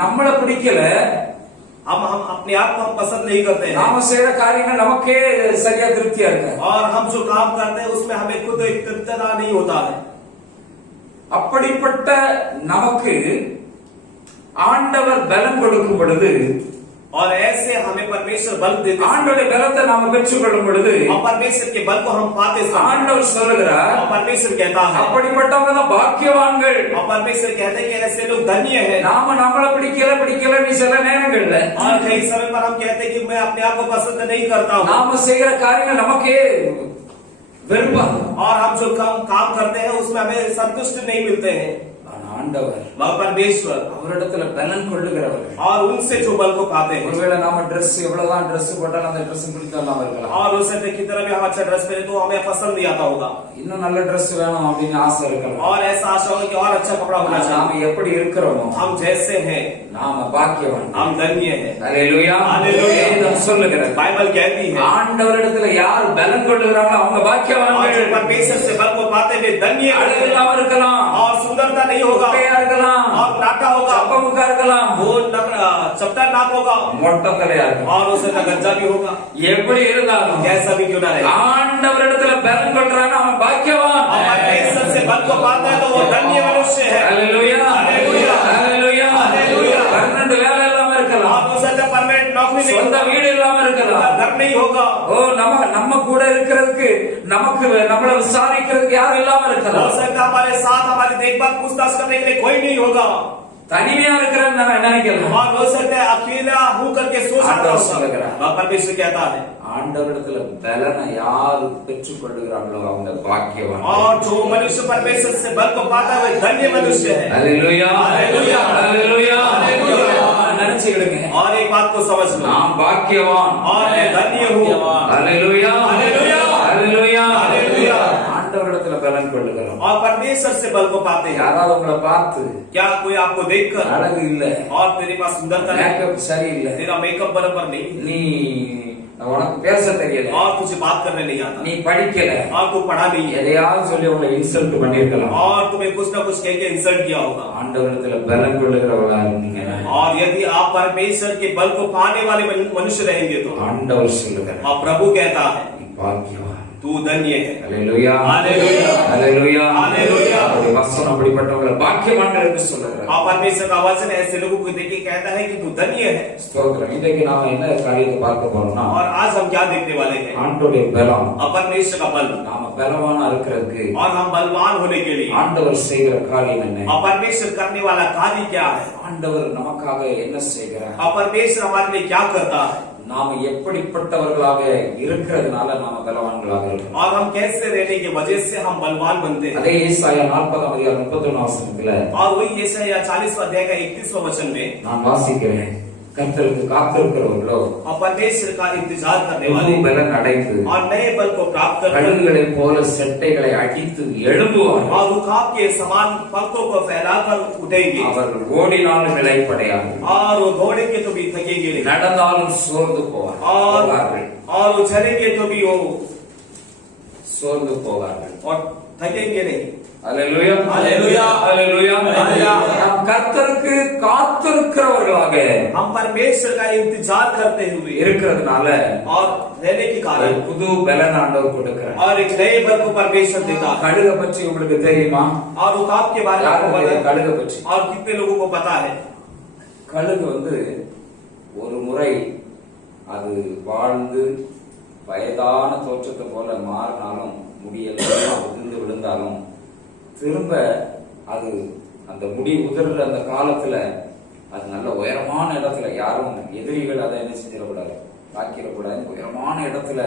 நம்மள பிடிக்கல हम अपने आप को हम पसंद नहीं करते हैं நாம செய்யற காரியங்கள் நமக்கே சரியா திருப்தியா இருக்கு और हम जो काम करते हैं उसमें हमें खुद एक तृप्तता नहीं होता है। அப்படிப்பட்ட நமக்கு ஆண்டவர் பலன் கொடுக்கும் பொழுது और ऐसे हमें परमेश्वर बल देते हैं ஆண்டவருடைய பலத்தை நாம பெற்றுக்கொள்ளும் பொழுது और परमेश्वर के बल को हम पाते हैं ஆண்டவர் சொல்லுகிறார் और परमेश्वर कहता है அப்படிப்பட்டவங்க தான் பாக்கியவான்கள் और परमेश्वर कहते हैं कि ऐसे लोग धन्य हैं। நாம நம்மள பிடிக்கல நீ சில நேரங்கள்ல और कई समय पर हम कहते हैं कि मैं अपने आप को पसंद नहीं करता हूँ நாம செய்யற காரியங்கள் நமக்கே வெறுப்பா और हम जो काम करते हैं उसमें हमें संतुष्ट नहीं मिलते हैं। ஆனா ஆண்டவர் वह परमेश्वर அவரிடத்துல பலன் கொள்ளுகிறவர்கள் और उनसे जो बल को पाते हैं ஒருவேளை நாம Dress எவ்வளவுதான் Dress போட்டாலும் அந்த Dress பிடிக்காம இருக்கலாம் और उससे की तरह भी हम अच्छा ड्रेस पहने तो हमें पसंद नहीं आता होगा இன்னும் நல்ல Dress வேணும் அப்படின்னு ஆசை இருக்கலாம் और ऐसा आशा होगा कि और अच्छा कपड़ा होना चाहिए। நாம எப்படி இருக்கிறோமோ हम जैसे हैं நாம பாக்கியவான் हम धन्य हैं। ஹalleluya ஹalleluya. வேதம் சொல்லுகிறது बाइबल कहती है ஆண்டவரிடத்துல யார் பலன் கொள்ளுகிறாங்களோ அவங்க और जो பாக்கியவான்கள் परमेश्वर से बल को पाते हुए धन्य அழகு हैं। இல்லாம இருக்கலாம் और सुंदरता नहीं होगा குட்டையா இருக்கலாம் और नाटा होगा சப்பமுக்கா இருக்கலாம் वो चपटा नाक होगा மொட்டை தலையா இருக்கலாம் और उसे गंजा भी होगा எப்படி இருந்தாலும் कैसा भी क्यों ना रहे ஆண்டவரிடத்துல பலன் கொள்றானா அவன் பாக்கியவான் और परमेश्वर से बल को पाता है तो वो धन्य मनुष्य है। ஹalleluya ஹalleluya. ஹalleluya ஹalleluya. பர்மனன்ட் வேலை இல்லாம இருக்கலாம் और उसे परमानेंट नौकरी नहीं சொந்த होगा, வீடு இல்லாம இருக்கலாம் घर नहीं होगा, ஓ நம்ம கூட இருக்கிறதுக்கு நமக்கு நம்மள விசாரிக்கிறதுக்கு யாரும் இல்லாம हो இருக்கலாம் सकता है हमारे साथ हमारी देखभाल पूछताछ करने के लिए कोई नहीं होगा தனிமையா இருக்கிறேன்னு நம்ம நினைக்கலாம் और हो सकता है अकेला हूं करके सोच रहा ஆண்டவர் சொல்லுகிறார். होगा। परमेश्वर कहता है ஆண்டவரிடத்துல பலனை யாரு பெற்றுக் கொள்ளுகிறாங்களோ அவங்க பாக்கியவான் और जो मनुष्य परमेश्वर से बल को पाता है वह धन्य मनुष्य है। ஹalleluya ஹalleluya. ஹalleluya ஹalleluya. நினைச்சுக்கிடுங்க और एक बात को समझ लो நான் பாக்கியவான் और मैं धन्य हूँ। ஹalleluya ஹalleluya. ஹalleluya ஹalleluya. ஆண்டவரிடத்துல பலன் கொள்ளுகிறோம் और परमेश्वर से बल को पाते हैं। யாராவது உங்களை பார்த்து क्या कोई आपको देखकर அழகு இல்ல और तेरे पास सुंदरता नहीं, மேக்கப் சரியில்லை तेरा मेकअप बराबर नहीं, நீ உனக்கு பேச தெரியல, और तुझे बात करने नहीं आता, நீ படிக்கல, और तू पढ़ा नहीं है, எதையாவது சொல்லி உங்களை இன்சல்ட் பண்ணிருக்கலாம். और तुम्हें कुछ ना कुछ कह के इंसल्ट किया होगा. ஆண்டவரிடத்துல பலம் கொள்ளுகிறவளா இருந்தீங்கன்னா और यदि आप परमेश्वर के बल को पाने वाले मनुष्य रहेंगे तो ஆண்டவர் சொல்லுகிறார், और प्रभु कहता है நீ பாக்கியவான். तू धन्य है. அல்லேலூயா, हालेलुया, அல்லேலூயா, हालेलुया. அவருடைய வசனம் அப்படிப்பட்டவங்களை பாக்கியவான்கள் என்று சொல்லுகிறார். और परमेश्वर का वचन ऐसे लोगों को देख के कहता है कि तू धन्य है. ஸ்தோத்திரம். இன்றைக்கு நாம என்ன காரியத்தை பார்க்க போறோம்னா, और आज हम क्या देखने वाले हैं? ஆண்டவருடைய பலம். और परमेश्वर का बल, நாம பலவானா இருக்கிறதுக்கு और हम बलवान होने के लिए ஆண்டவர் செய்கிற காரியம் என்ன? और परमेश्वर करने वाला कार्य क्या है? ஆண்டவர் நமக்காக என்ன செய்கிறார்? और परमेश्वर हमारे लिए क्या करता है? நாம எப்படிப்பட்டவர்களாக இருக்கிறதுனால நாம பலவான்களாக இருக்கிறோம். और हम कैसे रहने की वजह से हम बलवान बनते हैं? அதே ஏசாயா 40:31 और वही यशायाह 40वां अध्याय का 31वां वचन में நான் வாசிக்கிறேன். கர்த்தருக்கு காத்திருக்கிறவர்களோ और परमेश्वर का इंतजार करने புது वाले பலன் அடைந்து और नए बल को प्राप्त करते கழுகுகளைப் போல செட்டைகளை அடித்து எழும்புவார்கள். और रुकाब के समान पंखों को फैलाकर उठेंगे. அவர் ஓடினாலும் நிலைப்படையார்கள், और वो दौड़ेंगे तो भी थकेंगे नहीं, நடந்தாலும் சோர்ந்து போவார்கள், और वो चलेंगे तो भी वो சோர்ந்து போவார்கள். और थकेंगे नहीं. அல்லேலூயா, அல்லேலூயா, அல்லேலூயா. அல்லேலூயா. நாம் கர்த்தருக்கு காத்திருக்கிறவர்களாக हम परमेश्वर का इंतजार करते हुए இருக்கிறதுனால और रहने के ஒரு कारण புது பலன் ஆண்டவர் கொடுக்கிறார். और एक नए बल को परमेश्वर देता है. கழுகை பற்றி உங்களுக்கு தெரியுமா? और रुकाब के बारे में आपको யாருக்கு पता தெரியும் है? கழுகை பற்றி? और कितने लोगों को पता है? கழுகு ஒரு முறை அது வாழ்ந்து வயதான தோற்றத்தை போல மாறினாலும் முடியெல்லாம் உதிர்ந்து விழுந்தாலும் திரும்ப அது அந்த முடி உதிர்ற அந்த காலத்துல அது நல்ல உயரமான இடத்துல, யாரும் எதிரிகள் அதை என்ன செஞ்சிடக்கூடாது, தாக்கிடக்கூடாது, உயரமான இடத்துல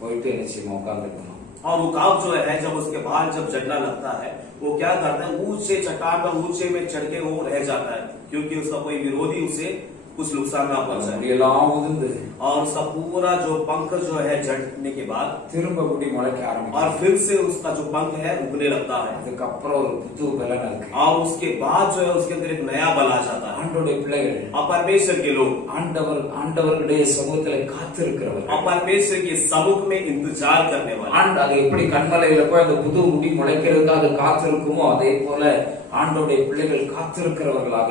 போயிட்டு என்ன செய்யணும், உட்கார்ந்துருக்கணும். और रुकाब जो है जब उसके बाल जब चढ़ना लगता है वो क्या करता है, ऊंचे चट्टान पर ऊंचे में चढ़ के वो रह जाता है, क्योंकि उसका कोई विरोधी उसे कुछ नुकसान ना पहुंचाए. முடியெல்லாம் உதிர்ந்து और उसका पूरा जो पंख जो है झड़ने के बाद திரும்ப முடி முளைக்க और ஆரம்பிக்கும். फिर से उसका जो पंख है उगने लगता है. அதுக்கப்புறம் ஒரு புது பலன் இருக்கு. और उसके बाद जो है उसके अंदर एक नया बल आ जाता है. ஆண்டவருடைய பிள்ளைகள், और परमेश्वर के लोग ஆண்டவருடைய சமூகத்துல காத்திருக்கிறவர், और परमेश्वर के समुख में इंतजार करने वाले. அது எப்படி கண்மலையில போய் அந்த புது முடி முளைக்கிறதுக்காக காத்திருக்குமோ அதே போல ஆண்டவருடைய பிள்ளைகள் காத்திருக்கிறவர்களாக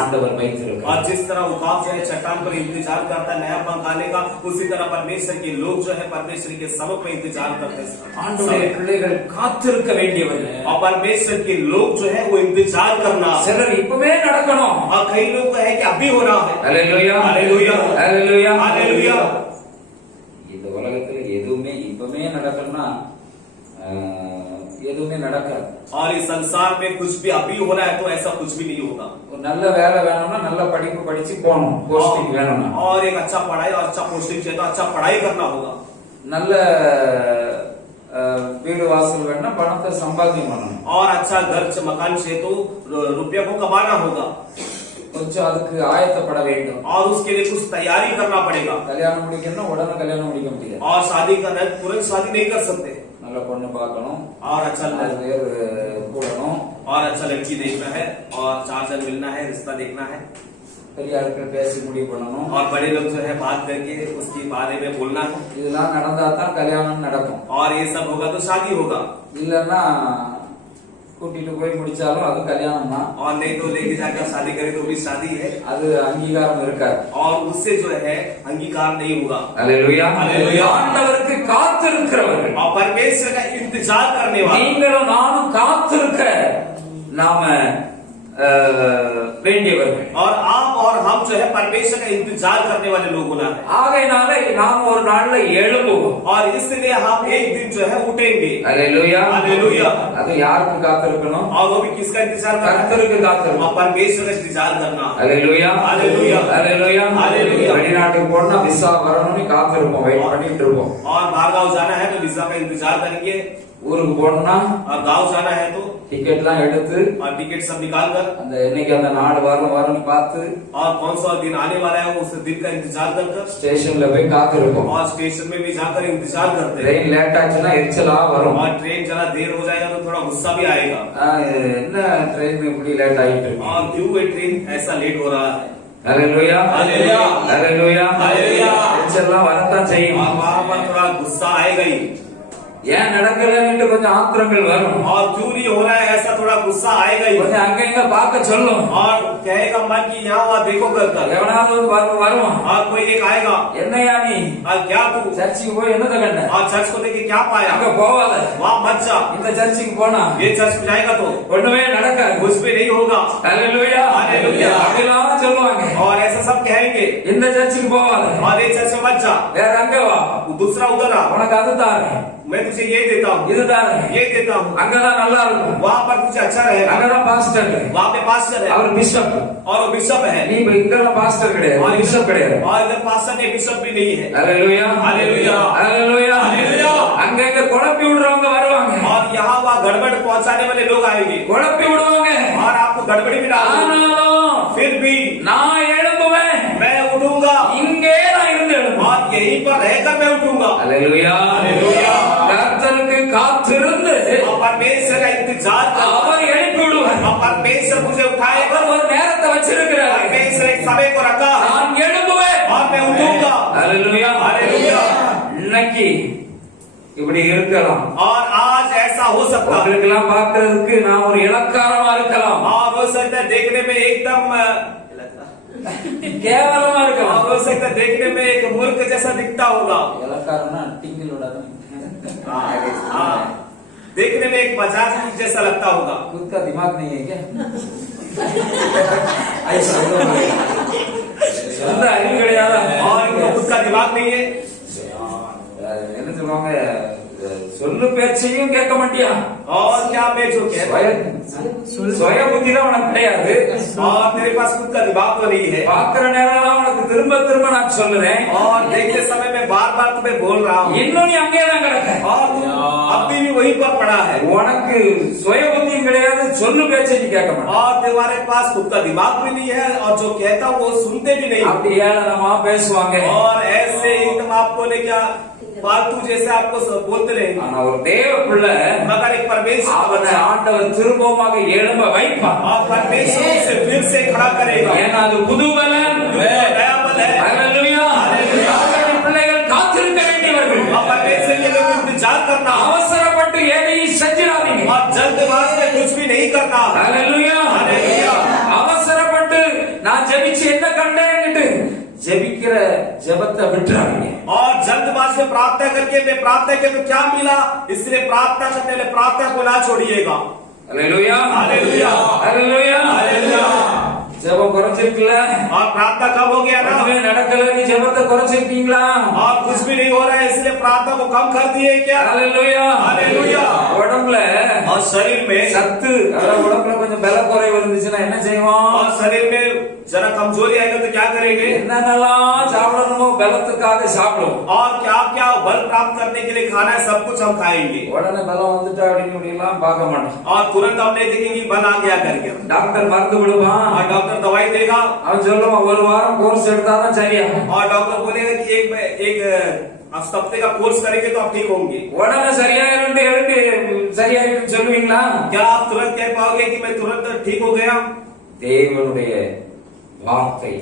ஆண்டவர் வைத்திருக்கிறார். और जिस तरह उकाब जो है चट्टान पर इंतजार करता है नया पंख आने का, उसी तरह परमेश्वर के लोग जो है परमेश्वर के समुख में इंतजार करते हैं. ஆண்டவருடைய பிள்ளைகள் காத்திருக்க வேண்டியவர்கள். और परमेश्वर के लोग जो है वो इंतजार करना. சிலர் இப்பவே நடக்கணும். और कई लोग को है कि अभी होना है. அல்லேலூயா, அல்லேலூயா, அல்லேலூயா, அல்லேலூயா. இந்த உலகத்துல எதுவுமே இப்பவே நடக்கணும்னா எதுவுமே நடக்காது. और इस संसार में कुछ भी अभी होना है तो ऐसा कुछ भी नहीं होगा. ஒரு நல்ல வேலை வேணும்னா நல்ல படிப்பு படிச்சு போகணும், போஸ்டிங் வேணும்னா. और एक अच्छा पढ़ाई और अच्छा पोस्टिंग चाहिए तो अच्छा पढ़ाई करना होगा. நல்ல வீடு வாசல் வேணும்னா பணத்தை சம்பாத்தியம் பண்ணணும். और अच्छा घर मकान चाहिए तो रुपया को कमाना होगा. கொஞ்சம் அதுக்கு ஆயத்தப்பட வேண்டும். और उसके लिए कुछ तैयारी करना पड़ेगा. கல்யாணம் முடிக்கணும்னா உடனே கல்யாணம் முடிக்க முடியாது. और शादी करना है तुरंत शादी नहीं कर सकते. நல்ல பொண்ணு பார்க்கணும், और अच्छा பேர் கூடணும், और अच्छा लड़की देखना है, और चार जन मिलना है, रिश्ता देखना है, பெரியார்கள் பேசி முடிவு பண்ணணும். और बड़े लोग जो है बात करके उसके बारे में बोलना है. இதெல்லாம் நடந்தா தான் கல்யாணம் நடக்கும். और ये सब होगा तो शादी होगा. இல்லன்னா கூட்டிட்டு போய் முடிச்சாலும் அது கல்யாணம் தான். और नहीं तो लेके जाकर शादी करे तो भी शादी है. அது அங்கீகாரம் இருக்காது. और उससे जो है अंगीकार नहीं होगा. அல்லேலூயா, அல்லேலூயா. ஆண்டவருக்கு காத்திருக்கிறவர்கள், और परमेश्वर का इंतजार करने वाले, நீங்களும் நானும் காத்திருக்க நாம வேண்டியவர்கள். और आप और हम जो है परमेश्वर का इंतजार करने वाले लोग होना है. ஆகையினால நாம் ஒரு நாள்ல எழும்புவோம். और इसलिए हम एक दिन जो है उठेंगे. அல்லேலூயா, அல்லேலூயா. அது யாருக்கு காத்திருக்கணும்? और वो भी किसका इंतजार करना है? கர்த்தருக்கு காத்திருக்கணும். और परमेश्वर का इंतजार करना है. அல்லேலூயா, அல்லேலூயா, அல்லேலூயா, அல்லேலூயா. வெளிநாட்டுக்கு போனா விசா வரணும்னு காத்திருப்போம், வெயிட் பண்ணிட்டு இருப்போம். और बाहर गाँव जाना है तो वीजा का इंतजार करेंगे. ஊருக்கு போனா और गाँव जाना है तो டிக்கெட்லாம் எடுத்து और टिकट सब निकाल कर அந்த என்னைக்கு அந்த நாடு வரும்னு பார்த்து और कौन सा दिन आने वाला है उस दिन का इंतजार कर ஸ்டேஷன்ல போய் காத்திருப்போம். और स्टेशन में भी जाकर इंतजार करते हैं. ட்ரெயின் லேட் ஆச்சுன்னா எரிச்சலா வரும். और ट्रेन जरा देर हो जाएगा तो थोड़ा गुस्सा भी आएगा. என்ன ட்ரெயின் இப்படி லேட் ஆயிட்டு और இருக்கு, क्यों ये ट्रेन ऐसा लेट हो रहा है? ஹalleluya हालेलुया ஹalleluya हालेलुया எல்லாம் வரத்தான் செய்யும். और वहां पर थोड़ा गुस्सा आएगा ही ஏன் நடக்கலன்னு கொஞ்சம் ஆத்திரங்கள் வரும். और क्यों नहीं हो रहा है ऐसा थोड़ा गुस्सा आएगा ही கொஞ்சம் அங்க இங்க பார்க்க சொல்லும். और कहेगा मन की यहाँ वहाँ देखो करता எவனாவது வருவான். और कोई एक आएगा என்னையா நீ और क्या तू சர்ச்சுக்கு போய் என்னத கண்ட? और चर्च को देख के क्या पाया அங்க போவாத. वहाँ मत जा இந்த சர்ச்சுக்கு போனா ये चर्च में जाएगा तो ஒண்ணுமே நடக்காது. कुछ भी नहीं होगा ஹalleluya हालेलुया அப்படிலாம் சொல்லுவாங்க. और ऐसा सब कहेंगे இந்த சர்ச்சுக்கு போவாத. और ये चर्च में मत जा வேற அங்க வா. दूसरा उधर आ உனக்கு அது தாரேன், मैं तुझे ये देता हूँ இது தாரேன். ये देता हूँ அங்கதான் நல்லா இருக்கும். वहाँ पर तुझे अच्छा रहेगा அங்கதான் பாஸ்டர், वहाँ पे पास्टर है அவர் பிஷப். और वो बिशप है நீ இங்கெல்லாம் பாஸ்டர் கிடையாது, பிஷப் கிடையாது. और इधर पास्टर नहीं बिशप भी नहीं है ஹalleluya हालेलुया ஹalleluya हालेलुया அங்க இங்க குழப்பி விடுறவங்க வருவாங்க. और यहाँ वहाँ गड़बड़ पहुँचाने वाले लोग आएंगे குழப்பி விடுவாங்க. और आपको गड़बड़ी में डालेंगे ஆனாலும் फिर भी நான் எழும்புவேன். मैं उठूंगा இங்கே நான் இருந்து எழும்புவேன். और यहीं पर रहकर मैं उठूंगा ஹalleluya हालेलुया கர்த்தருக்கு காத்திருந்து और परमेश्वर का इंतजार कर அவர் எழுப்பி விடுவார். और परमेश्वर मुझे उठाएगा அவர் ஒரு நேரத்தை வச்சிருக்கிறார். परमेश्वर एक समय को रखा நான் எழும்புவேன். और मैं उठूंगा ஹalleluya हालेलुया இன்னைக்கு இப்படி இருக்கலாம். और आज ऐसा हो सकता है உங்களுக்கெல்லாம் பார்க்கிறதுக்கு நான் ஒரு இலக்காரமா இருக்கலாம், और हो सकता है देखने में एकदम கேவலமா இருக்கலாம். और हो सकता है देखने में एक मूर्ख जैसा दिखता होगा இலக்காரம்னா டிங்கிலோட हाँ देखने में एक मजाक जैसा लगता होगा खुद का दिमाग नहीं है क्या? சொந்த அறிவு கிடையாதா? और इनको खुद का दिमाग नहीं है என்ன சொல்லுவாங்க, சொல்லு பேச்சையும் கேட்க மாட்டியா? और क्या मैं जो कहता சுய புத்தி தான் உனக்கு கிடையாது. और तेरे पास खुद का दिमाग तो नहीं है பாக்குற நேரம் உனக்கு திரும்ப திரும்ப நான் சொல்லுறேன், और देखते समय में बार बार तुम्हें बोल रहा हूँ இன்னும் நீ அங்கேயே தான் கிடக்க. और तुम अभी भी वहीं पर पड़ा है உனக்கு சுய புத்தியும் கிடையாது, சொல்லு பேச்சை நீ கேட்க மாட்டேன். और तुम्हारे पास खुद का दिमाग भी नहीं है और जो कहता हूँ वो सुनते भी नहीं அப்படி ஏளனமா பேசுவாங்க. और ऐसे एकदम आपको ने क्या फालतू जैसे आपको बोलते रहेंगे ஆனா ஒரு தேவ பிள்ளை मगर एक परमेश्वर का அவனை बच्चा ஆண்டவர் திரும்பமாக எழும்ப வைப்பான். और परमेश्वर उसे फिर से खड़ा करेगा ஏன்னா அது புது பலன். नया बल है ஹalleluya ஆண்டவரின் பிள்ளைகள் காத்திருக்க வேண்டியவர்கள். और परमेश्वर के लिए इंतजार करना அவசரப்பட்டு எதையும் செஞ்சிடாதீங்க. और जल्दबाजी में कुछ भी नहीं करना ஹalleluya हालेलुया அவசரப்பட்டு நான் ஜெபிச்சு என்ன கண்டேன்னு ஜெபிக்கிற ஜெபத்தை விட்டுறாதீங்க. और जल्दबाजी में प्रार्थना करके मैं प्रार्थना के तो क्या मिला इसलिए प्रार्थना करने वाले प्रार्थना को ना छोड़िएगा ஹalleluya हालेलुया ஹalleluya हालेलुया ஜெபம் குறைஞ்சிருக்குல்ல? और प्रार्थना कब हो गया ना ஒண்ணுமே நடக்கல, நீ ஜெபத்தை குறைச்சிருக்கீங்களா? और कुछ भी नहीं हो रहा है इसलिए प्रार्थना को कम कर दिए क्या ஹalleluya हालेलुया உடம்புல और शरीर में சத்து, அதாவது உடம்புல கொஞ்சம் பல குறைவு இருந்துச்சுன்னா என்ன செய்வோம்? और शरीर में जरा कमजोरी आएगा तो क्या करेंगे என்னென்னலாம் சாப்பிடணுமோ பலத்துக்காக சாப்பிடுவோம். और क्या क्या बल प्राप्त करने के लिए खाना है सब कुछ हम खाएंगे உடனே பலம் வந்துட்டா அப்படின்னு எல்லாம் பார்க்க மாட்டோம். और तुरंत हम नहीं देखेंगे बल आ गया करके டாக்டர் மருந்து விடுவான், और डॉक्टर दवाई देगा அவன் சொல்லுவான் ஒரு வாரம் கோர்ஸ் எடுத்தாதான் சரியாகும். और डॉक्टर बोलेगा कि एक हफ्ते का कोर्स करेंगे तो आप ठीक होंगे உடனே சரியாயிருந்து எழுந்து சரியாயிருந்து சொல்லுவீங்களா? क्या आप तुरंत कह पाओगे कि मैं तुरंत ठीक हो गया தேவனுடைய வார்த்தை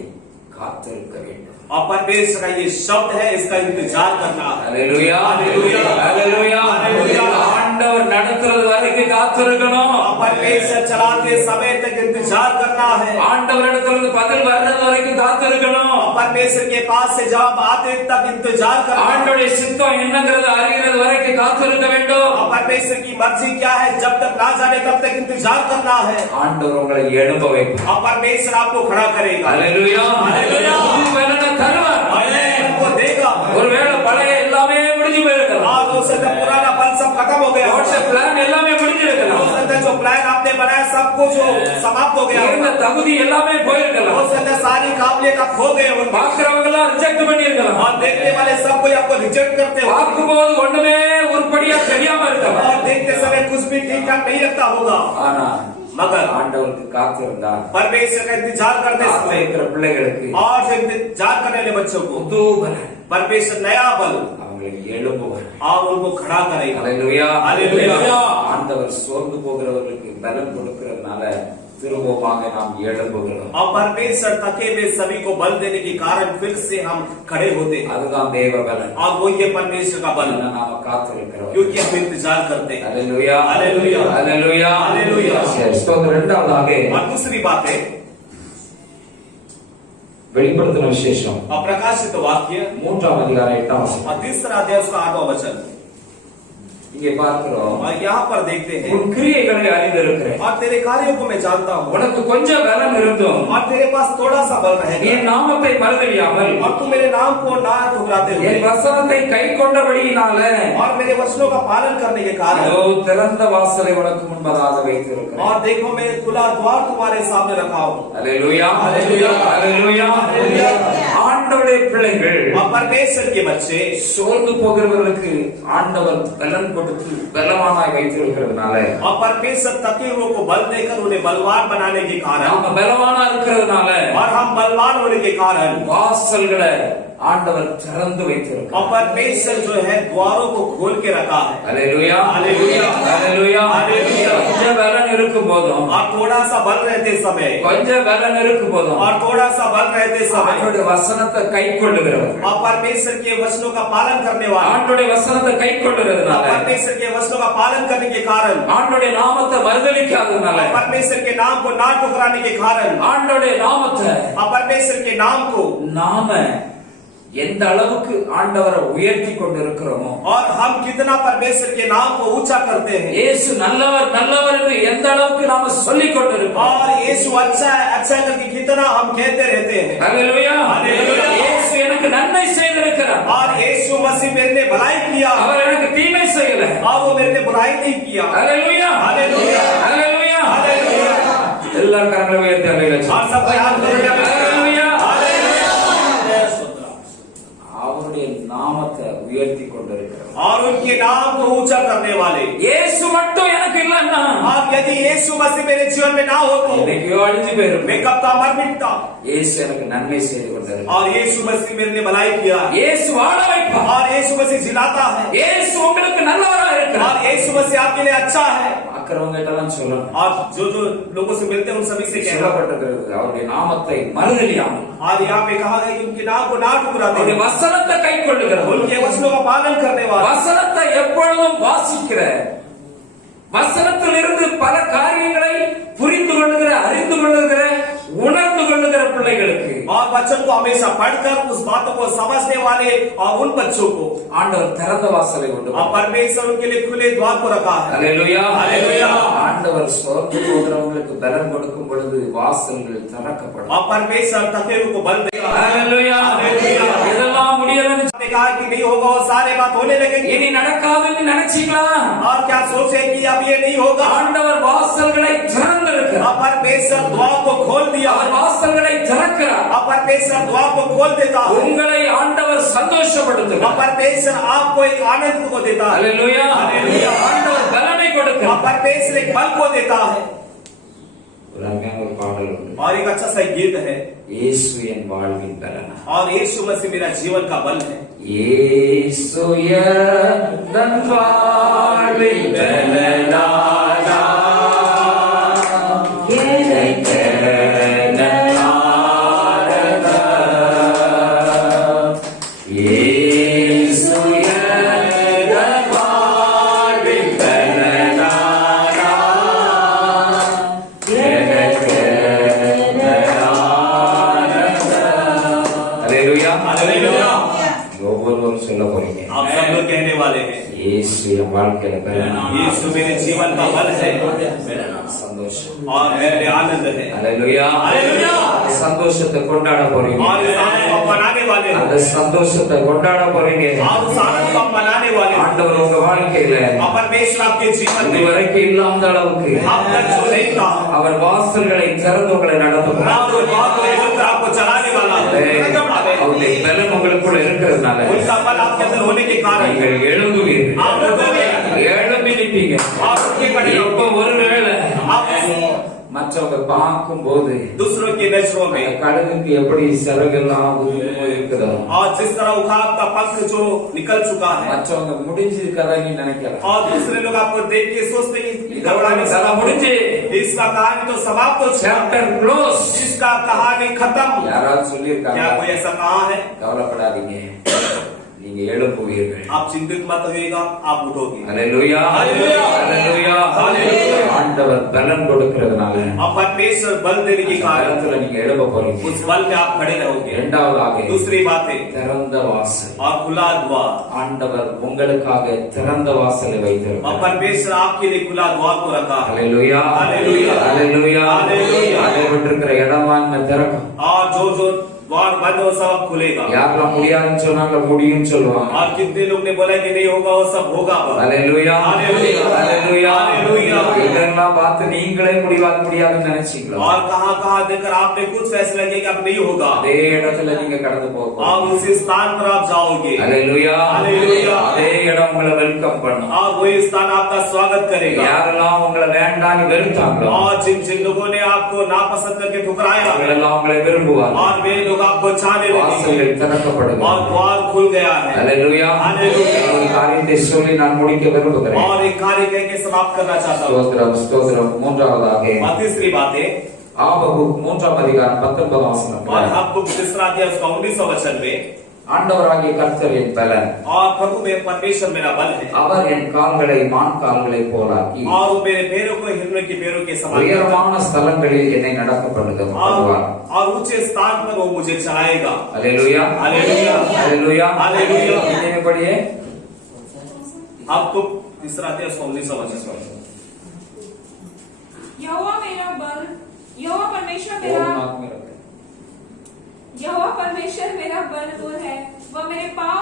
காத்திருக்க வேண்டும். और परमेश्वर का ये शब्द है इसका इंतजार करना है ஹalleluya ஹalleluya ஹalleluya ஹalleluya ஆண்டவர் நடத்துறது வரைக்கும் காத்திருக்கணும். और परमेश्वर चलाते समय तक इंतजार करना है ஆண்டவரிடத்திலிருந்து பதில் வர்றது வரைக்கும் காத்திருக்கணும். और परमेश्वर के पास से जवाब आते तक इंतजार करना है ஆண்டவருடைய சித்தம் என்னங்கிறது அறிகிறது வரைக்கும் காத்திருக்க வேண்டும். और परमेश्वर की मर्जी क्या है जब तक ना जाने तब तक इंतजार करना है ஆண்டவர் உங்களை எழும்ப வைப்பார். और परमेश्वर आपको खड़ा करेगा ஹalleluya ஹalleluya புது பலனை தருவார். आपको देगा ஒருவேளை பழைய எல்லாமே முடிஞ்சு போயிருக்கலாம், और हो सकता है पुराना बल सब खत्म हो गया கோட்ஸ் பிளான் எல்லாமே हो முடிஞ்சிருக்கலாம், सकता है जो प्लान आपने बनाया सब कुछ समाप्त हो गया இருந்த தகுதி எல்லாமே हो போயிருக்கலாம், सकता है सारी काबिलियत आप खो गए होंगे பாக்குறவங்க எல்லாம் ரிஜெக்ட் பண்ணிருக்கலாம், और देखने वाले सब कोई आपको रिजेक्ट करते हो பார்க்கும்போது ஒண்ணுமே உருப்படியா தெரியாம இருக்கலாம். और देखते समय कुछ भी ठीक ठाक नहीं लगता होगा ஆனா मगर ஆண்டவருக்கு காத்திருந்தார். परमेश्वर का इंतजार करते समय இருக்கிற பிள்ளைகளுக்கு और जो इंतजार करने वाले बच्चों को புது பலன் परमेश्वर नया बल அவங்களை எழும்புவார். और उनको खड़ा करेगा ஹalleluya ஹalleluya ஆண்டவர் சோர்ந்து போகிறவர்களுக்கு பலன் கொடுக்கிறதுனால திரும்பமாக நாம் எழும்புகிறோம். और परमेश्वर थके हुए सभी को बल देने के कारण फिर से हम खड़े होते हैं அதுதான் தேவ பலன். और वो ये परमेश्वर का बल है நாம காத்திருக்கிறோம். क्योंकि हम इंतजार करते हैं ஹalleluya ஹalleluya ஹalleluya ஹalleluya. ஸ்தோத்திரம். இரண்டாவதாக और दूसरी बात है வெளிப்படுத்தின விசேஷம் और प्रकाशित वाक्य 3ஆம் அதிகாரம் 8ஆம் வசனம். और तीसरा अध्याय उसका 8वां वचन இங்கே பார்க்கிறோம், और यहाँ पर देखते हैं உன் கிரியைகளை அறிந்திருக்கிறேன். और तेरे कार्यों को मैं जानता हूँ உனக்கு கொஞ்சம் பலம் இருந்தும் और तेरे पास थोड़ा सा बल என் रहेगा நாமத்தை மறுதலியாமல் और तू मेरे नाम को ना ठुकराते हुए என் வசனத்தை கை கொண்டபடியினால और मेरे वचनों का पालन करने के कारण இதோ திறந்த வாசலை உனக்கு முன்பதாக வைத்திருக்கிறேன். और देखो मैं खुला द्वार तुम्हारे सामने रखा हूँ ஹalleluya ஹalleluya ஹalleluya ஹalleluya. ஆண்டவருடைய பிள்ளைகள் और परमेश्वर के बच्चे சோர்ந்து போகிறவர்களுக்கு ஆண்டவர் பலன் கொடுத்து பலவானாய் வைத்திருக்கிறதுனால और परमेश्वर थके हुए को बल देकर उन्हें बलवान बनाने के कारण நாம பலவானா இருக்கிறதுனால और हम बलवान होने के कारण வாசல்களை ஆண்டவர் திறந்து வைத்திருக்கிறார். और परमेश्वर जो है द्वारों को खोल के रखा है ஹalleluya ஹalleluya ஹalleluya ஹalleluya. கொஞ்சம் பலன் இருக்கும் போதும் और थोड़ा सा बल रहते समय கொஞ்சம் பலன் இருக்கும் போதும் और थोड़ा सा बल रहते समय ஆண்டவருடைய வசனத்தை கை கொள்ளுகிறவர், और परमेश्वर के वचनों का पालन करने वाला ஆண்டவருடைய வசனத்தை கை और கொள்ளுகிறதுனால परमेश्वर के वचनों का पालन करने के कारण ஆண்டவருடைய நாமத்தை மறுதலிக்காததுனால और परमेश्वर के नाम को ना ठुकराने के कारण ஆண்டவருடைய நாமத்தை और परमेश्वर के नाम को நாம எந்த அளவுக்கு ஆண்டவரை உயர்த்தி கொண்டிருக்கிறோமோ और हम कितना परमेश्वर के नाम को ऊंचा करते हैं இயேசு நல்லவர் நல்லவர் என்று எந்த அளவுக்கு நாம சொல்லிக் கொண்டிருக்கிறோம். और यीशु अच्छा है अच्छा करके कितना हम कहते रहते हैं ஹalleluya ஹalleluya. இயேசு எனக்கு நன்மை செய்திருக்கிறார், और यीशु मसीह मेरे लिए भलाई किया அவர் எனக்கு தீமை செய்யல. और वो मेरे लिए बुराई नहीं किया ஹalleluya ஹalleluya ஹalleluya ஹalleluya. எல்லாரும் கரங்களை உயர்த்தி அல்லேலூயா. और सब हाथ जोड़िए ஹalleluya. हालेलुया. அவருடைய நாமத்தை உயர்த்தி கொண்டிருக்கிறோம். और उनके नाम को ऊंचा करने वाले இயேசு மட்டும் எனக்கு இல்லன்னா और यदि यीशु मसीह मेरे जीवन में ना हो तो இன்னைக்கு அழிஞ்சு போயிருப்பேன். मैं कब का मर मिटता இயேசு எனக்கு நன்மை செய்து கொண்டிருக்கிறார். और यीशु मसीह मेरे लिए भलाई किया இயேசு வாழ வைப்பார். और यीशु मसीह जिलाता है இயேசு உங்களுக்கு நல்லவரா இருக்கிறார். और यीशु मसीह आपके लिए अच्छा है பார்க்கிறவங்க கிட்டலாம் சொல்லணும், और जो जो लोगों से मिलते हैं उन सभी से कहना சொல்லப்பட்டிருக்கிறது அவருடைய நாமத்தை மறுதலியாமல் और यहाँ पे कहा गया कि उनके नाम को ना ठुकराते அவருடைய हैं வசனத்தை கை கொள்ளுகிறவர், उनके वचनों का पालन करने वाला வசனத்தை எப்பொழுதும் வாசிக்கிற, வசனத்தில் இருந்து பல காரியங்களை புரிந்து கொள்ளுகிற, அறிந்து கொள்ளுகிற, உணர்ந்து கொள்ளுகிற பிள்ளைகளுக்கு और वचन को हमेशा पढ़कर उस बातों को समझने वाले और उन बच्चों को ஆண்டவர் திறந்த வாசலை கொண்டு और परमेश्वर उनके लिए खुले द्वार को रखा है ஹalleluya ஹalleluya. ஆண்டவர் சோர்ந்து போகிறவங்களுக்கு பலன் கொடுக்கும் பொழுது வாசல்கள் திறக்கப்படும். और परमेश्वर थके हुए को बल देगा ஹalleluya ஹalleluya. இதெல்லாம் முடியலன்னு ने कहा कि नहीं होगा और सारे बात होने लगेंगे இனி நடக்காதுன்னு நினைச்சீங்களா? और क्या सोचे कि अब ये नहीं होगा ஆண்டவர் வாசல்களை திறந்திருக்கிறார். और परमेश्वर द्वार को खोल दिया அவர் வாசல்களை திறக்கிறார். और परमेश्वर द्वार को खोल देता है உங்களை ஆண்டவர் और சந்தோஷப்படுத்துகிறார். परमेश्वर आपको एक आनंद को देता है ஹalleluya ஹalleluya. ஆண்டவர் பலனை और கொடுக்கிறார். परमेश्वर एक बल को देता है ஒரு அருமையான ஒரு பாடல் உண்டு, और एक अच्छा सा गीत है இயேசு என் வாழ்வின் பலனா. और यीशु मसीह मेरा जीवन का बल है இயேசு என் வாழ்வின் பலனா. ஒவ்வொருவரும் சொல்ல போறீங்க, आप सब लोग कहने वाले हैं இயேசு என் வாழ்க்கையில பலனா. यीशु मेरे जीवन का बल है சந்தோஷம். और मेरे आनंद है ஹalleluya ஹalleluya. சந்தோஷத்தை கொண்டாட போறீங்க. और इस आनंद को आप मनाने वाले அந்த हैं சந்தோஷத்தை கொண்டாட போறீங்க. और उस आनंद को आप मनाने वाले हैं ஆண்டவர் உங்க வாழ்க்கையில और परमेश्वर आपके जीवन में இதுவரைக்கும் இல்லாத அளவுக்கு अब तक जो नहीं था அவர் வாசல்களை திறந்து உங்களை நடத்துகிறார். आप वो बात को बोलकर आपको चलाने वाला है அவருடைய பலன் உங்களுக்குள்ள இருக்கிறதுனால उनका बल आपके अंदर होने के कारण நீங்கள் எழுதுவீர்கள், आप उठोगे எழும்பி நிற்பீங்க. और उसके बड़े இப்ப ஒருவேளை आप மற்ற மற்றவங்க பார்க்கும் போது दूसरों की नजरों में, கழுகுக்கு எப்படி சிறகெல்லாம் இருக்குதோ, और जिस तरह उखाब का पंख जो निकल चुका है, மற்றவங்க முடிஞ்சிருக்கதா நீ நினைக்கலாம். और दूसरे लोग आपको देख के सोचते हैं कि இதோட கதை முடிஞ்சு, इसका कहानी तो समाप्त हो चुका, சாப்டர் க்ளோஸ். इसका कहानी खत्म. யாராவது சொல்லியிருக்காங்க? क्या कोई ऐसा कहा है? கவலைப்படாதீங்க, நீங்க எழுப்புவீர்கள். आप चिंतित मत होइएगा, आप उठोगे. அல்லேலூயா, அல்லேலூயா, அல்லேலூயா, அல்லேலூயா. ஆண்டவர் பலன் கொடுக்கிறதுனால अब परमेश्वर बल देने के कारण காலத்துல நீங்க எழுப்ப போறீங்க. उस बल में आप खड़े रहोगे. இரண்டாவதாக दूसरी बात है, திறந்த வாசல். और खुला द्वार. ஆண்டவர் உங்களுக்காக திறந்த வாசலை और வைத்திருக்கிறார். परमेश्वर आपके लिए खुला द्वार को रखा है. அல்லேலூயா, அல்லேலூயா, அல்லேலூயா, அல்லேலூயா. அடைபட்டிருக்கிற இடமான்மை திறக்கும். और जो द्वार बंद हो सब खुलेगा. யாரெல்லாம் முடியாதுன்னு சொன்னாங்களோ முடியும்னு சொல்லுவாங்க. और कितने लोग ने बोला कि नहीं होगा, वो सब होगा. அல்லேலூயா, அல்லேலூயா, அல்லேலூயா, அல்லேலூயா. இதெல்லாம் பார்த்து நீங்களே முடியாதுன்னு நினைச்சீங்களோ, और कहां देखकर आपने कुछ फैसला किया कि अब नहीं होगा, அதே இடத்துல நீங்க கடந்து போக आप उसी स्थान पर आप जाओगे. அல்லேலூயா, அல்லேலூயா. அதே இடம் உங்களை வெல்கம் பண்ணும். और वही स्थान आपका स्वागत करेगा. யாரெல்லாம் உங்களை வேண்டான்னு வெறுத்தாங்களோ, और जिन लोगों ने आपको नापसंद करके ठुकराया, அவங்களெல்லாம் உங்களை விரும்புவாங்க. और वे लोग आपको चाहने लगे, வாசல்கள் திறக்கப்படுங்க. और द्वार खुल गया है. அல்லேலூயா. அல்லேலூயா. ஒரு காரியத்தை சொல்லி நான் முடிக்க விரும்புகிறேன். और एक कार्य कह के समाप्त करना चाहता हूँ. ஸ்தோத்திரம், ஸ்தோத்திரம். மூன்றாவதாக और तीसरी बात है, ஆபகுக் 3ஆம் அதிகாரம் 19ஆம் வசனம். और आपको तीसरा अध्याय उसका 19वां वचन में, ஆண்டவராகிய கர்த்தர் என் பலன், और प्रभु में परमेश्वर मेरा बल है, அவர் என் கால்களை மான் கால்களை போலாக்கி और वो मेरे पैरों को हिरण के पैरों के समान करता है. உயரமான ஸ்தலங்களில் என்னை நடக்க பண்ணுவார். और ऊंचे स्थान पर वो मुझे चलाएगा. அல்லேலூயா, அல்லேலூயா, அல்லேலூயா, அல்லேलूया. हिंदी में पढ़िए. आपको तीसरा अध्याय उसका 19वां वचन, यहोवा मेरा बल, यहोवा परमेश्वर और मेरा नाक में रखें. यहोवा परमेश्वर मेरा बल है। वह मेरे पांव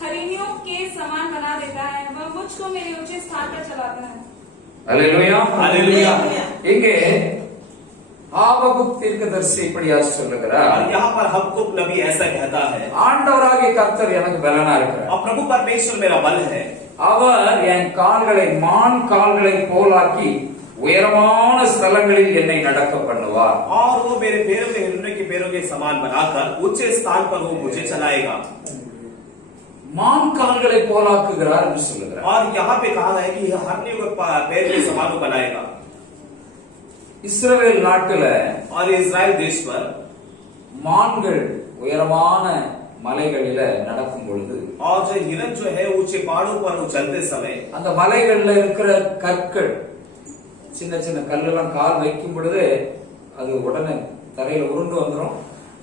हरिणियों के समान बना देता है। वह मुझको मेरे ऊंचे स्थान पर चलाता है। அல்லேலூயா, அல்லேலூயா. இங்கே ஆபகுக் தீர்க்கதரிசி இப்படியா சொல்லுகிறார், और यहाँ पर हमको नबी ऐसा कहता है, ஆண்டவராகிய கர்த்தர் எனக்கு பலனா இருக்கிறார். और प्रभु परमेश्वर मेरा बल है, அவர் என் கால்களை மான் கால்களை போலாக்கி உயரமான ஸ்தலங்களில் என்னை நடக்க பண்ணுவார். और वो मेरे पैरों में हिरण के पैरों के समान बनाकर ऊंचे स्थान पर वो मुझे चलाएगा. மான் கால்களை போலாக்குகிறார் என்று சொல்லுகிறார். और यहाँ पे कहा है कि हरनी को पैर के समान बनाएगा. இஸ்ரவேல் நாட்டுல और इजराइल देश पर மான்கள் உயரமான மலைகளில நடக்கும் பொழுது और जो हिरण जो है ऊंचे पहाड़ों पर वो चलते समय அந்த மலைகள்ல இருக்கிற கற்கள், சின்ன சின்ன கல்லெல்லாம் கால் வைக்கும் பொழுது அது உடனே தரையில உருண்டு வந்துடும்.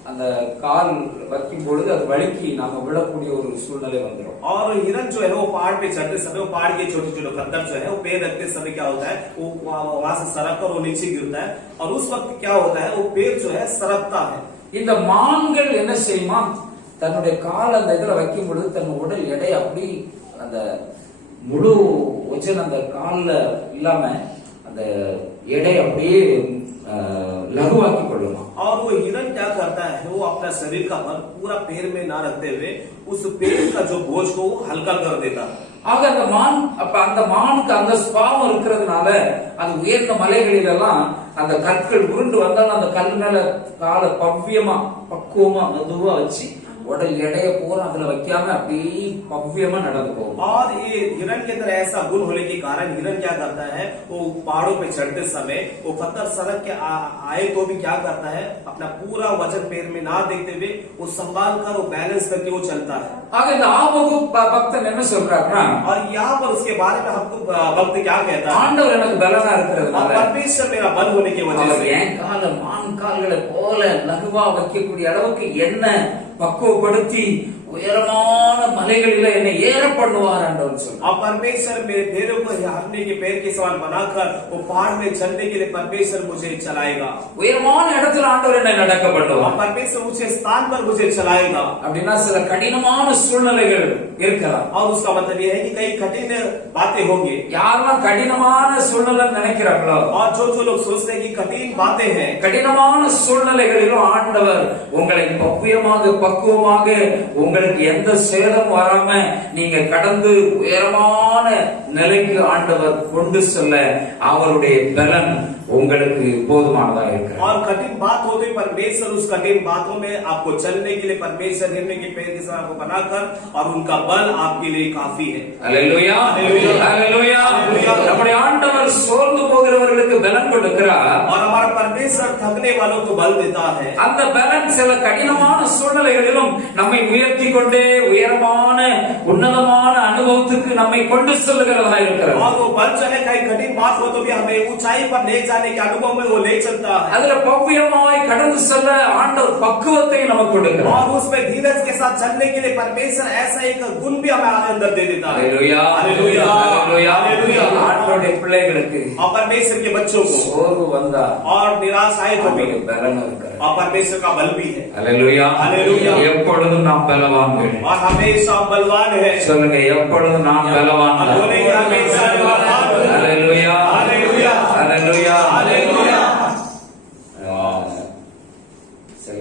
அந்த கால் வைக்கும் பொழுது அது வழுக்கி நாம விழக்கூடிய ஒரு சூழ்நிலை வந்துடும். और हिरण जो है वो पहाड़ पे चढ़ते समय वो पहाड़ के छोटे छोटे पत्थर जो है वो पैर रखते समय क्या होता है, वो वहां से सरक कर वो नीचे गिरता है. और उस वक्त क्या होता है, वो पैर जो है सरकता है. இந்த மான்கள் என்ன செய்யுமா, தன்னுடைய கால் அந்த இதுல வைக்கும் பொழுது தன் உடல் எடை அப்படி அந்த முழு வச்சல் அந்த கால்ல இல்லாம அந்த எடை அப்படியே लघुवाकी கொள்ளுமா. और वो हिरण क्या करता है, वो अपना शरीर का बल पूरा पैर में ना रखते हुए उस पैर का जो बोझ को वो हल्का कर देता है. ஆக அந்த மான், அப்ப அந்த மானுக்கு அந்த ஸ்பாவம் இருக்கிறதுனால அது உயர்ந்த மலைகளில் எல்லாம் அந்த கற்கள் உருண்டு வந்தாலும் அந்த கல் மேல காலை பவ்யமா பக்குவமா மெதுவா வச்சு உடல் எடைய பூரா அதுல வைக்காம அப்படியே பவ்யமா நடந்து போகும். और ये हिरण के अंदर ऐसा गुण होने के कारण हिरण क्या करता है, वो पहाड़ों पे चढ़ते समय वो पत्थर सड़क के आए तो भी क्या करता है, अपना पूरा वजन पैर में ना देखते हुए वो संभाल कर वो बैलेंस करके वो चलता है. ஆக இந்த ஆபகு பக்தன் என்ன சொல்றாருன்னா, और यहाँ पर उसके बारे में हमको भक्त क्या कहता है, ஆண்டவர் எனக்கு பலனா இருக்கிறதுனால परमेश्वर मेरा बल होने की वजह அவர் से என் கால மான் கால்களை போல லகுவா வைக்கக்கூடிய அளவுக்கு என்ன பக்குவப்படுத்தி உயரமான மலைகளில என்னை ஏற பண்ணுவார் ஆண்டவர் சொல்றார். और परमेश्वर मेरे पैरों को हरनी के पैर के समान बनाकर वो पहाड़ में चलने के लिए परमेश्वर मुझे चलाएगा. உயரமான இடத்துல ஆண்டவர் என்னை நடக்க और பண்ணுவார். परमेश्वर ऊंचे स्थान पर मुझे चलाएगा. அப்படின்னா சில கடினமான சூழ்நிலைகள் இருக்கலாம். और उसका मतलब यह है कि कई कठिन बातें होंगी. யாரெல்லாம் கடினமான சூழ்நிலை நினைக்கிறாங்களோ, और जो लोग सोचते हैं कि कठिन बातें हैं, கடினமான சூழ்நிலைகளிலும் ஆண்டவர் உங்களை பக்குவமாக உங்களுக்கு எந்த சேதம் வராம நீங்க கடந்து உயரமான நிலைக்கு ஆண்டவர் கொண்டு செல்ல அவருடைய பலன் உங்களுக்கு போதுமானதா இருக்கிறது. और कठिन बात होते ही परमेश्वर उस कठिन बातों में आपको चलने के लिए परमेश्वर हिरने के पैर के साथ आपको बनाकर और उनका बल आपके लिए काफी है। அல்லேலூயா, அல்லேலூயா. நம்முடைய ஆண்டவர் சோர்ந்து போகிறவர்களுக்கு பலன் கொடுக்கிறார். और हमारा परमेश्वर थकने वालों को बल देता है। அந்த பலன் சில கடினமான சூழ்நிலைகளிலும் நம்மை உயர்த்தி கொண்டே உயரமான உன்னதமான அனுபவத்துக்கு நம்மை கொண்டு செல்லுகிறதா இருக்கிறது. और वो बल जो है कहीं कठिन बात हो तो भी हमें ऊंचाई पर ले जाने के अनुभव में वो ले चलता है। அதுல பவ்யமாய் கடந்து செல்ல ஆண்டவர் பக்குவத்தை நமக்கு கொடுக்கிறார். और उसमें धीरज के साथ चलने के लिए परमेश्वर ऐसा एक गुण भी हमें अंदर दे देता है। அல்லேலூயா, அல்லேலூயா, அல்லேலூயா. அல்லேலூயா. ஆண்டவருடைய பிள்ளைகளுக்கு और परमेश्वर के बच्चों को சோர்வு வந்தா और निराश आए तो भी அவருக்கு பலன் இருக்கிறது. और परमेश्वर का बल भी है। அல்லேலூயா, அல்லேலூயா. எப்பொழுதும் நாம் பலவான்கள். और हमेशा हम बलवान है। சொல்லுங்க, எப்பொழுதும் நாம் பலவான்கள். बोलेंगे हमेशा बलवान। அல்லேலூயா, அல்லேலூயா, அல்லேலூயா, அல்லேலூயா. சில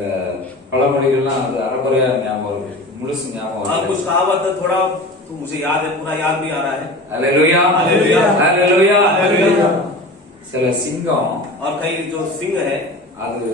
பழமொழிகள்லாம் அது அரைக்குறையா ஞாபகம் இருக்கு, முழுசு ஞாபகம் और कुछ இருக்கு. कहावत थोड़ा तो मुझे याद है, पूरा याद नहीं आ रहा है। அல்லேலூயா, அல்லேலூயா, அல்லேலூயா, அல்லேலூயா. சில சிங்கம் और कई जो सिंह है அது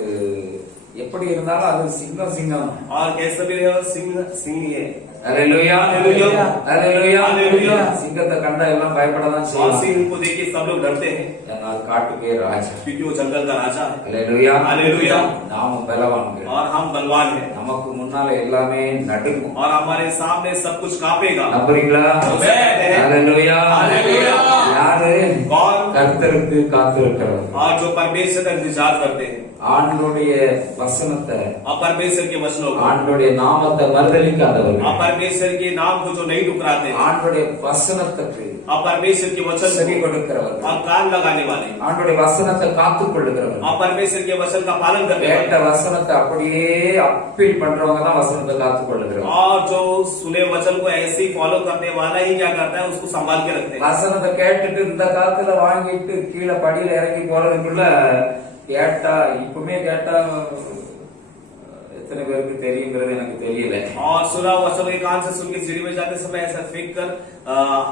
எப்படி இருந்தாலும் அது சிங்கம் சிங்கம். और कैसे भी रहे सिंह सिंह ही है। அல்லேலூயா, அல்லேலூயா, அல்லேலூயா, அல்லேலூயா. சிங்கத்தை கண்டா எல்லாம் பயப்படதான் और செய்வாங்க. सिंह को देख के सब लोग डरते हैं ஏன்னா அது காட்டுக்கே ராஜா. क्योंकि वो जंगल का राजा है। அல்லேலூயா, அல்லேலூயா. நாமும் பலவான்கள். और हम बलवान हैं நமக்கு முன்னால எல்லாமே நடுங்கும். और हमारे सामने सब कुछ कांपेगा। நம்புறீங்களா? அல்லேலூயா, அல்லேலூயா. யாரு? कौन? கர்த்தருக்கு காத்திருக்கிறவர். और जो परमेश्वर का इंतजार करते हैं ஆண்டவருடைய வசனத்தை, और परमेश्वर के वचनों को ஆண்டவருடைய நாமத்தை மறுதலிக்காதவர்கள், और परमेश्वर के नाम को जो नहीं ठुकराते हैं ஆண்டவருடைய வசனத்துக்கு और परमेश्वर के वचन செவி को கொடுக்கிறவர்கள், और कान लगाने वाले ஆண்டவருடைய வசனத்தை காத்துக் கொள்ளுகிறவர்கள், और परमेश्वर के वचन का पालन करने கேட்ட वाले வசனத்தை அப்படியே அப்பீல் பண்றவங்க தான் வசனத்தை காத்துக் கொள்ளுகிறவங்க. और जो सुने वचन को ऐसे ही फॉलो करने वाला ही क्या करता है उसको संभाल के रखते हैं। வசனத்தை கேட்டுட்டு இந்த காத்துல வாங்கிட்டு கீழே படியில இறங்கி போறதுக்குள்ள கேட்டா இப்பவுமே கேட்டா எத்தனை பேருக்கு தெரியுங்கிறது எனக்கு தெரியல. और सुना वचन के कान से सुन के सीढ़ी में जाते समय ऐसा फेंक कर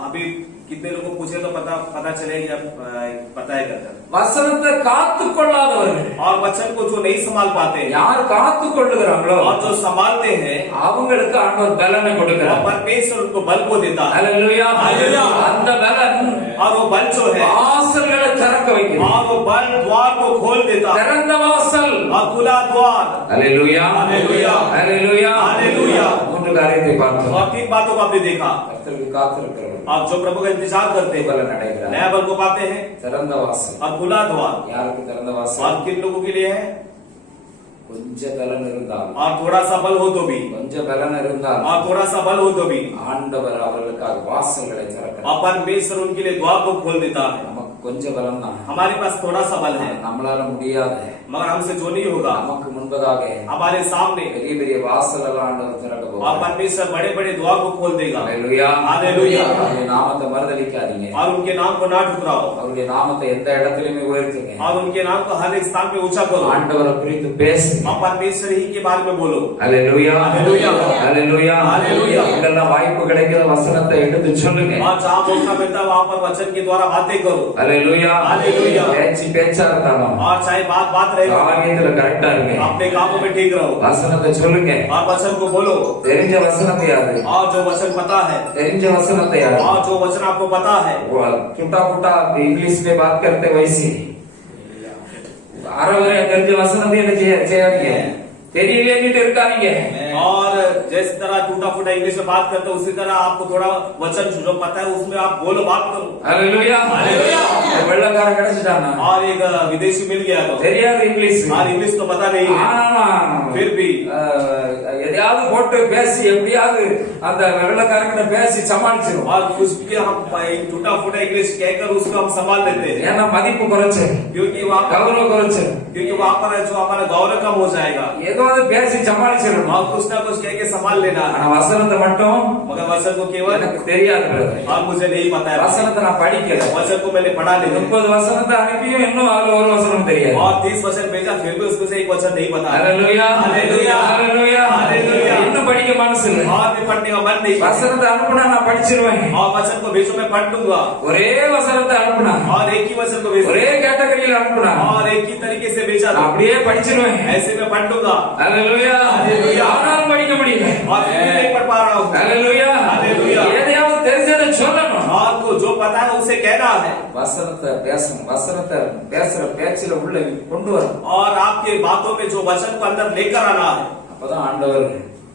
अभी कितने लोगों को पूछे तो पता चलेगा पता है करता வசனத்தை காத்து கொள்ளாதவர்கள், और वचन को जो नहीं संभाल पाते हैं யார் காத்து கொள்ளுகிறாங்களோ और जो संभालते हैं அவங்களுக்கு ஆண்டவர் பலனை और கொடுக்கிறார். परमेश्वर उनको बल को देता है। அல்லேலூயா, அல்லேலூயா. அந்த பலன் और वो बल जो है வாசல்களை திறக்க வைக்கும். और वो बल द्वार को खोल देता है திறந்த வாசல். और खुला द्वार। அல்லேலூயா, அல்லேலூயா, அல்லேலூயா, அல்லேலூயா. மூன்று காரியத்தை பார்த்தோம். और तीन बातों को आपने देखा। கர்த்தருக்கு காத்திருக்கிறவர்கள் आप जो प्रभु का इंतजार करते हैं பலன் அடைகிறார். नया बल को पाते हैं திறந்த வாசல். और खुला द्वार। யாருக்கு திறந்த और வாசல்? किन लोगों के लिए है? கொஞ்ச பலன் இருந்தால், और थोड़ा सा बल हो तो भी கொஞ்ச பலன் இருந்தால் और थोड़ा सा बल हो तो भी ஆண்டவர் அவர்களுக்காக வாசல்களை திறக்கிறார். और परमेश्वर उनके लिए द्वार को खोल देता है। நமக்கு கொஞ்ச பலம் தான், हमारे पास थोड़ा सा बल है நம்மளால முடியாது. मगर हमसे जो नहीं होगा நமக்கு முன்பதாக हमारे सामने பெரிய பெரிய வாசல் எல்லாம் ஆண்டவர் திறக்க और போகிறார். परमेश्वर बड़े बड़े द्वार को खोल देगा। அல்லேலூயா, அல்லேலூயா. அவருடைய நாமத்தை மறுதலிக்காதீங்க. और उनके नाम को ना ठुकराओ அவருடைய நாமத்தை எந்த இடத்திலுமே உயர்த்துங்க. और उनके नाम को हर एक स्थान पे ऊंचा करो ஆண்டவரை குறித்து பேசுங்க. और परमेश्वर ही के बारे में बोलो। அல்லேலூயா, அல்லேலூயா. அல்லேலூயா, அல்லேலூயா. எங்கெல்லாம் வாய்ப்பு கிடைக்கிற வசனத்தை எடுத்து சொல்லுங்க. और जहाँ मौका मिलता है वहाँ पर वचन के द्वारा बातें करो। அல்லேலூயா, அல்லேலூயா. பேச்சா இருந்தாலும் और चाहे बात रहे காரியத்துல கரெக்டா இருங்க. अपने कामों में ठीक रहो வசனத்தை சொல்லுங்க. और वचन को बोलो। தெரிஞ்ச வசனத்தை யாது, और जो वचन पता है தெரிஞ்ச வசனத்தை யாது. और जो वचन आपको पता है टूटा फूटा इंग्लिश में बात करते वैसी அறவரை தெரிஞ்ச வசனத்தை என்ன செய்யாதீங்க, தெரியலேன்னு இருக்காதீங்க. और जिस तरह टूटा फूटा इंग्लिश में बात करते हो उसी तरह आपको थोड़ा वचन जो पता है उसमें आप बोलो, बात करो। அல்லேலூயா, அல்லேலூயா. வெள்ளக்காரன் கிடைச்சிட்டானா, और एक विदेशी मिल गया तो தெரியாது இங்கிலீஷ், और इंग्लिश तो पता नहीं है ஆனா फिर भी எதையாவது போட்டு பேசி எப்படியாவது அந்த வெள்ளக்காரங்கிட்ட பேசி சமாளிச்சிடும். और कुछ भी हम टूटा फूटा इंग्लिश कहकर उसको हम संभाल लेते हैं ஏன்னா மதிப்பு குறைச்சு, क्योंकि वहाँ கௌரவம் குறைச்சு, क्योंकि वहाँ पर जो हमारा गौरव कम हो जाएगा ஏதாவது பேசி சமாளிச்சிடும். और कुछ ना कुछ कह के संभाल लेना है। ஆனா வசனத்தை மட்டும் मगर वचन को केवल எனக்கு தெரியாது brother. और मुझे नहीं पता है வசனத்தை நான் படிக்கல. वचन को मैंने पढ़ा नहीं 30 வசனத்தை அனுப்பியும் இன்னும் அதுல ஒரு வசனம் தெரியாது. और 30 वचन भेजा फिर भी उसमें से एक वचन नहीं पता। அல்லேலூயா, அல்லேலூயா. அல்லேலூயா, அல்லேலூயா. இன்னும் படிக்க படிக்க மனசு இல்லை. और भी पढ़ने का मन नहीं है। வசனத்தை அனுப்புனா நான் படிச்சிருவேன். और वचन को भेजो मैं पढ़ लूंगा। ஒரே வசனத்தை அனுப்புனா, और एक ही वचन को भेजो ஒரே கேட்டகரியில் அனுப்புனா और एक ही तरीके से भेजा நான் दो। அப்படியே படிச்சிருவேன். ऐसे मैं पढ़ लूंगा அல்லேலூயா. ஆனாலும் படிக்க முடியல. और फिर भी नहीं पढ़ पा रहा हूँ। அல்லேலூயா. அல்லேலூயா. எதையாவது தெரிஞ்சதை சொல்லணும். आपको जो पता है उसे कहना है வசனத்தை பேசணும். வசனத்தை பேசுற பேச்சில உள்ள கொண்டு வரணும். और आपके बातों में जो वचन को अंदर लेकर आना है அப்பதான் ஆண்டவர்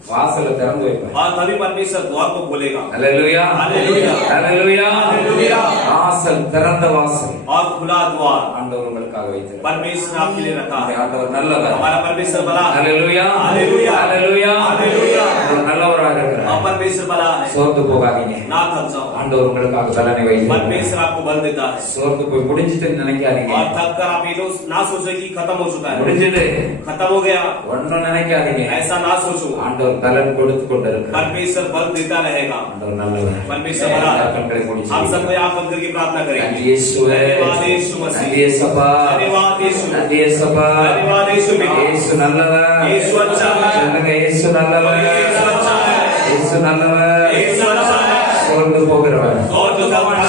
வாசலை திறந்து வைப்பார். और तभी परमेश्वर द्वार को खोलेगा। அல்லேலூயா. அல்லேலூயா. அல்லேலூயா. அல்லேலூயா. வாசல் திறந்த வாசல் और खुला द्वार ஆண்டவர் உங்களுக்காக வைத்திருக்கிறார். परमेश्वर आपके लिए रखा है। ஆண்டவர் நல்லவர். हमारा परमेश्वर बड़ा है। அல்லேலூயா. அல்லேலூயா. அல்லேலூயா. அல்லேலூயா. ஆண்டவர் நல்லவராக இருக்கிறார். और परमेश्वर बड़ा है। சோர்ந்து போகாதீங்க. ना थक जाओ। ஆண்டவர் உங்களுக்காக பலனை வைத்திருக்கிறார். परमेश्वर आपको बल देता है। சோர்ந்து போய் முடிஞ்சிட்டு நினைக்காதீங்க. और थक कर आप ये ना सोचो कि खत्म हो चुका है, முடிஞ்சது खत्म हो गया, ஒன்னும் நினைக்காதீங்க. ऐसा ना सोचो। ஆண்டவர் பலன் கொடுத்து கொண்டிருக்கிறார். परमेश्वर बल देता रहेगा। ஆண்டவர் நல்லவர். परमेश्वर बड़ा है। கண்களை மூடி हम सब यहाँ बंद करके प्रार्थना நன்றி करेंगे। இயேசுவே. धन्यवाद यीशु मसीह। நன்றி இயேசப்பா. धन्यवाद यीशु। நன்றி இயேசப்பா. धन्यवाद यीशु बेटे। இயேசு நல்லவர். यीशु अच्छा है। சொல்லுங்க, இயேசு நல்லவர். यीशु अच्छा है। இயேசு நல்லவர். यीशु अच्छा है। சோர்ந்து போகிறவர், और जो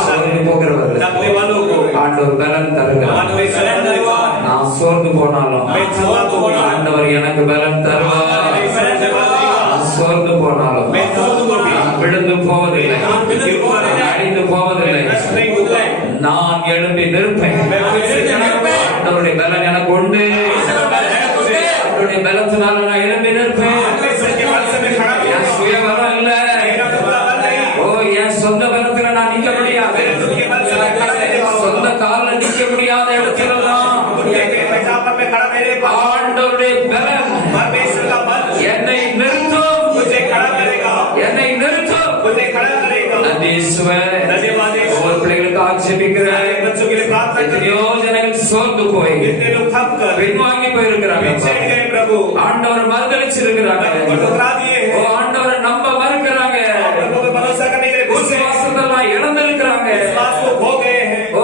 சோர்ந்து போகிறவர் रखने वालों को ஆண்டவர் பலன் தருகிறார். परमेश्वर देगा। நான் சோர்ந்து போனாலும் मैं थका तो होगा। ஆண்டவர் எனக்கு பலன் தருவார். परमेश्वर देगा। நான் சோர்ந்து போனாலும் मैं थक तो भी நான் விழுந்து போவதில்லை, நான் விழுந்து போவதில்லை. நான் அழிந்து போவதில்லை. नष्ट नहीं होता है। நான் எழும்பி நிற்பேன். मैं फिर से खड़ा होऊंगा। ஆண்டவருடைய பலன் எனக்கு உண்டு. परमेश्वर बल है तुझे। அவருடைய பலத்தினால நான் எழும்பி நிற்பேன். परमेश्वर के बल से मैं खड़ा என் होऊंगा। சுய பலம் இல்ல. मेरा खुद का बल नहीं। ஓ, என் சொந்த பலத்துல நான் நிக்க முடியாது. मेरे खुद के बल से मैं खड़ा नहीं हो சொந்த கால்ல நிக்க முடியாத இடத்துலதான் खुद के पैसा पर मैं खड़ा नहीं रह पाऊंगा। ஆண்டவருடைய பலன் परमेश्वर का बल என்னை நிறுத்தும். मुझे खड़ा करेगा। என்னை நிறுத்தும். मुझे खड़ा करेगा। நன்றி இயேசுவே. धन्यवाद यीशु। ஒவ்வொரு பிள்ளைகளுக்கு ஆட்சேபிக்கிறேன். बच्चों के लिए प्रार्थना करें। எத்தனையோ ஜனங்கள் சோர்ந்து போய் कितने लोग थक कर பின்வாங்கி போயிருக்கிறாங்க. पीछे गए प्रभु। ஆண்டவர் மறுதளிச்சிருக்கிறாங்க. उनको ठुकरा दिए ஓ, हैं। ஆண்டவரை நம்ப மறுக்கிறாங்க. प्रभु पे भरोसा करने के लिए गुस्से விசுவாசத்தெல்லாம் இழந்திருக்கிறாங்க. विश्वास को खो गए हैं। ஓ,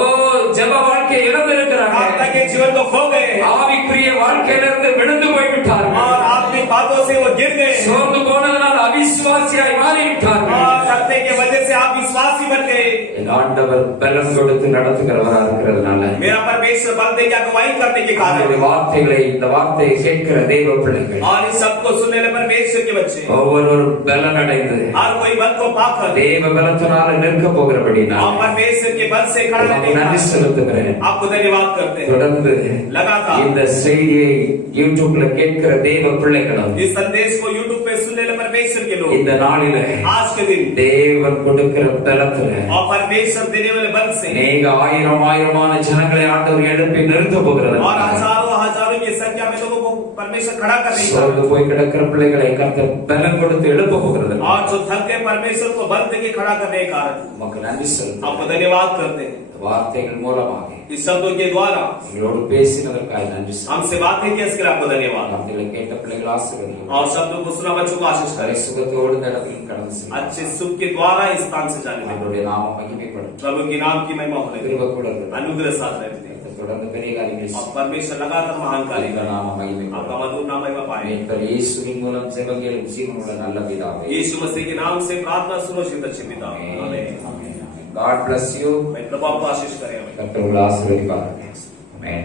ஜெப வாழ்க்கையை இழந்திருக்கிறாங்க. आत्मा के जीवन को खो गए हैं। ஆவிக்குரிய வாழ்க்கையிலிருந்து விழுந்து போய்விட்டார்கள். और आत्मिक बातों से वो गिर गए हैं। சோர்ந்து போனதனால் அவிசுவாசியாய் மாறிவிட்டார்கள். और थकने की वजह से आप विश्वासी बन गए। என் ஆண்டவர் பலன் கொடுத்து நடத்துகிறவரா இருக்கிறதுனால मेरा परमेश्वर बल दे के अगुवाई करने के कारण இந்த வார்த்தைகளை, இந்த வார்த்தையை கேட்கிற தேவ பிள்ளைகள் और इस सबको सुनने वाले परमेश्वर के बच्चे ஒவ்வொருவரும் பலன் அடைந்து हर कोई बल को पाकर தேவ பலத்தினால நிற்க போகிறபடி और நான் परमेश्वर के बल से खड़ा रहने நன்றி का செலுத்துகிறேன். आपको धन्यवाद करते हैं। தொடர்ந்து लगातार இந்த செய்தியை யூடியூப்ல கேட்கிற தேவ பிள்ளைகளும் इस संदेश को यूट्यूब पे सुनने वाले परमेश्वर के लोग இந்த நாளில आज के दिन தேவன் கொடுக்கிற பலத்துல और परमेश्वर देने वाले बल से அநேக ஆயிரமான ஜனங்களை ஆண்டவர் எழுப்பி நிறுத்த போகிறது. और हजारों हजारों की संख्या में लोगों को परमेश्वर खड़ा करने का சோர்ந்து போய் கிடக்கிற பிள்ளைகளை கர்த்தர் பலன் கொடுத்து எழுப்ப போகிறது. और जो थक गए परमेश्वर को बल दे के खड़ा करने के कारण உமக்கு நன்றி செலுத்துகிறேன். आपको धन्यवाद करते हैं। வார்த்தைகள் மூலமாக इस शब्दों के द्वारा எங்களோடு பேசினதற்காக நன்றி செலுத்துகிறேன். हमसे बातें की इसके लिए आपको धन्यवाद। வார்த்தைகளை கேட்ட பிள்ளைகள் ஆசீர்வதியும். और शब्दों को सुना बच्चों को आशीष கரை करें। சுகத்தோடு இந்த இடத்தில் கடந்து செல்லும். अच्छे सुख के द्वारा इस स्थान से जाने में அவருடைய நாமம் மகிமைப்படும். प्रभु के नाम की महिमा होने लगे। கிருபை கூட இருக்கட்டும். अनुग्रह साथ रहते हैं தொடர்ந்து பெரிய காரியங்களை और परमेश्वर लगातार महान कार्य செய்யுங்க. करें। நாமம் மகிமைப்படும். आपका मधुर नाम महिमा पाए। மீட்பர் இயேசுவின் மூலம் ஜெபங்களும் ஜீவனுள்ள நல்ல பிதாவே. यीशु मसीह के नाम से प्रार्थना सुनो शिव अच्छे पिता। ஆமென். आमीन। ஆமென். God bless you. मैं प्रभु आपको आशीष करें। கர்த்தர் உங்களை ஆசீர்வதிப்பார். ஆமென்.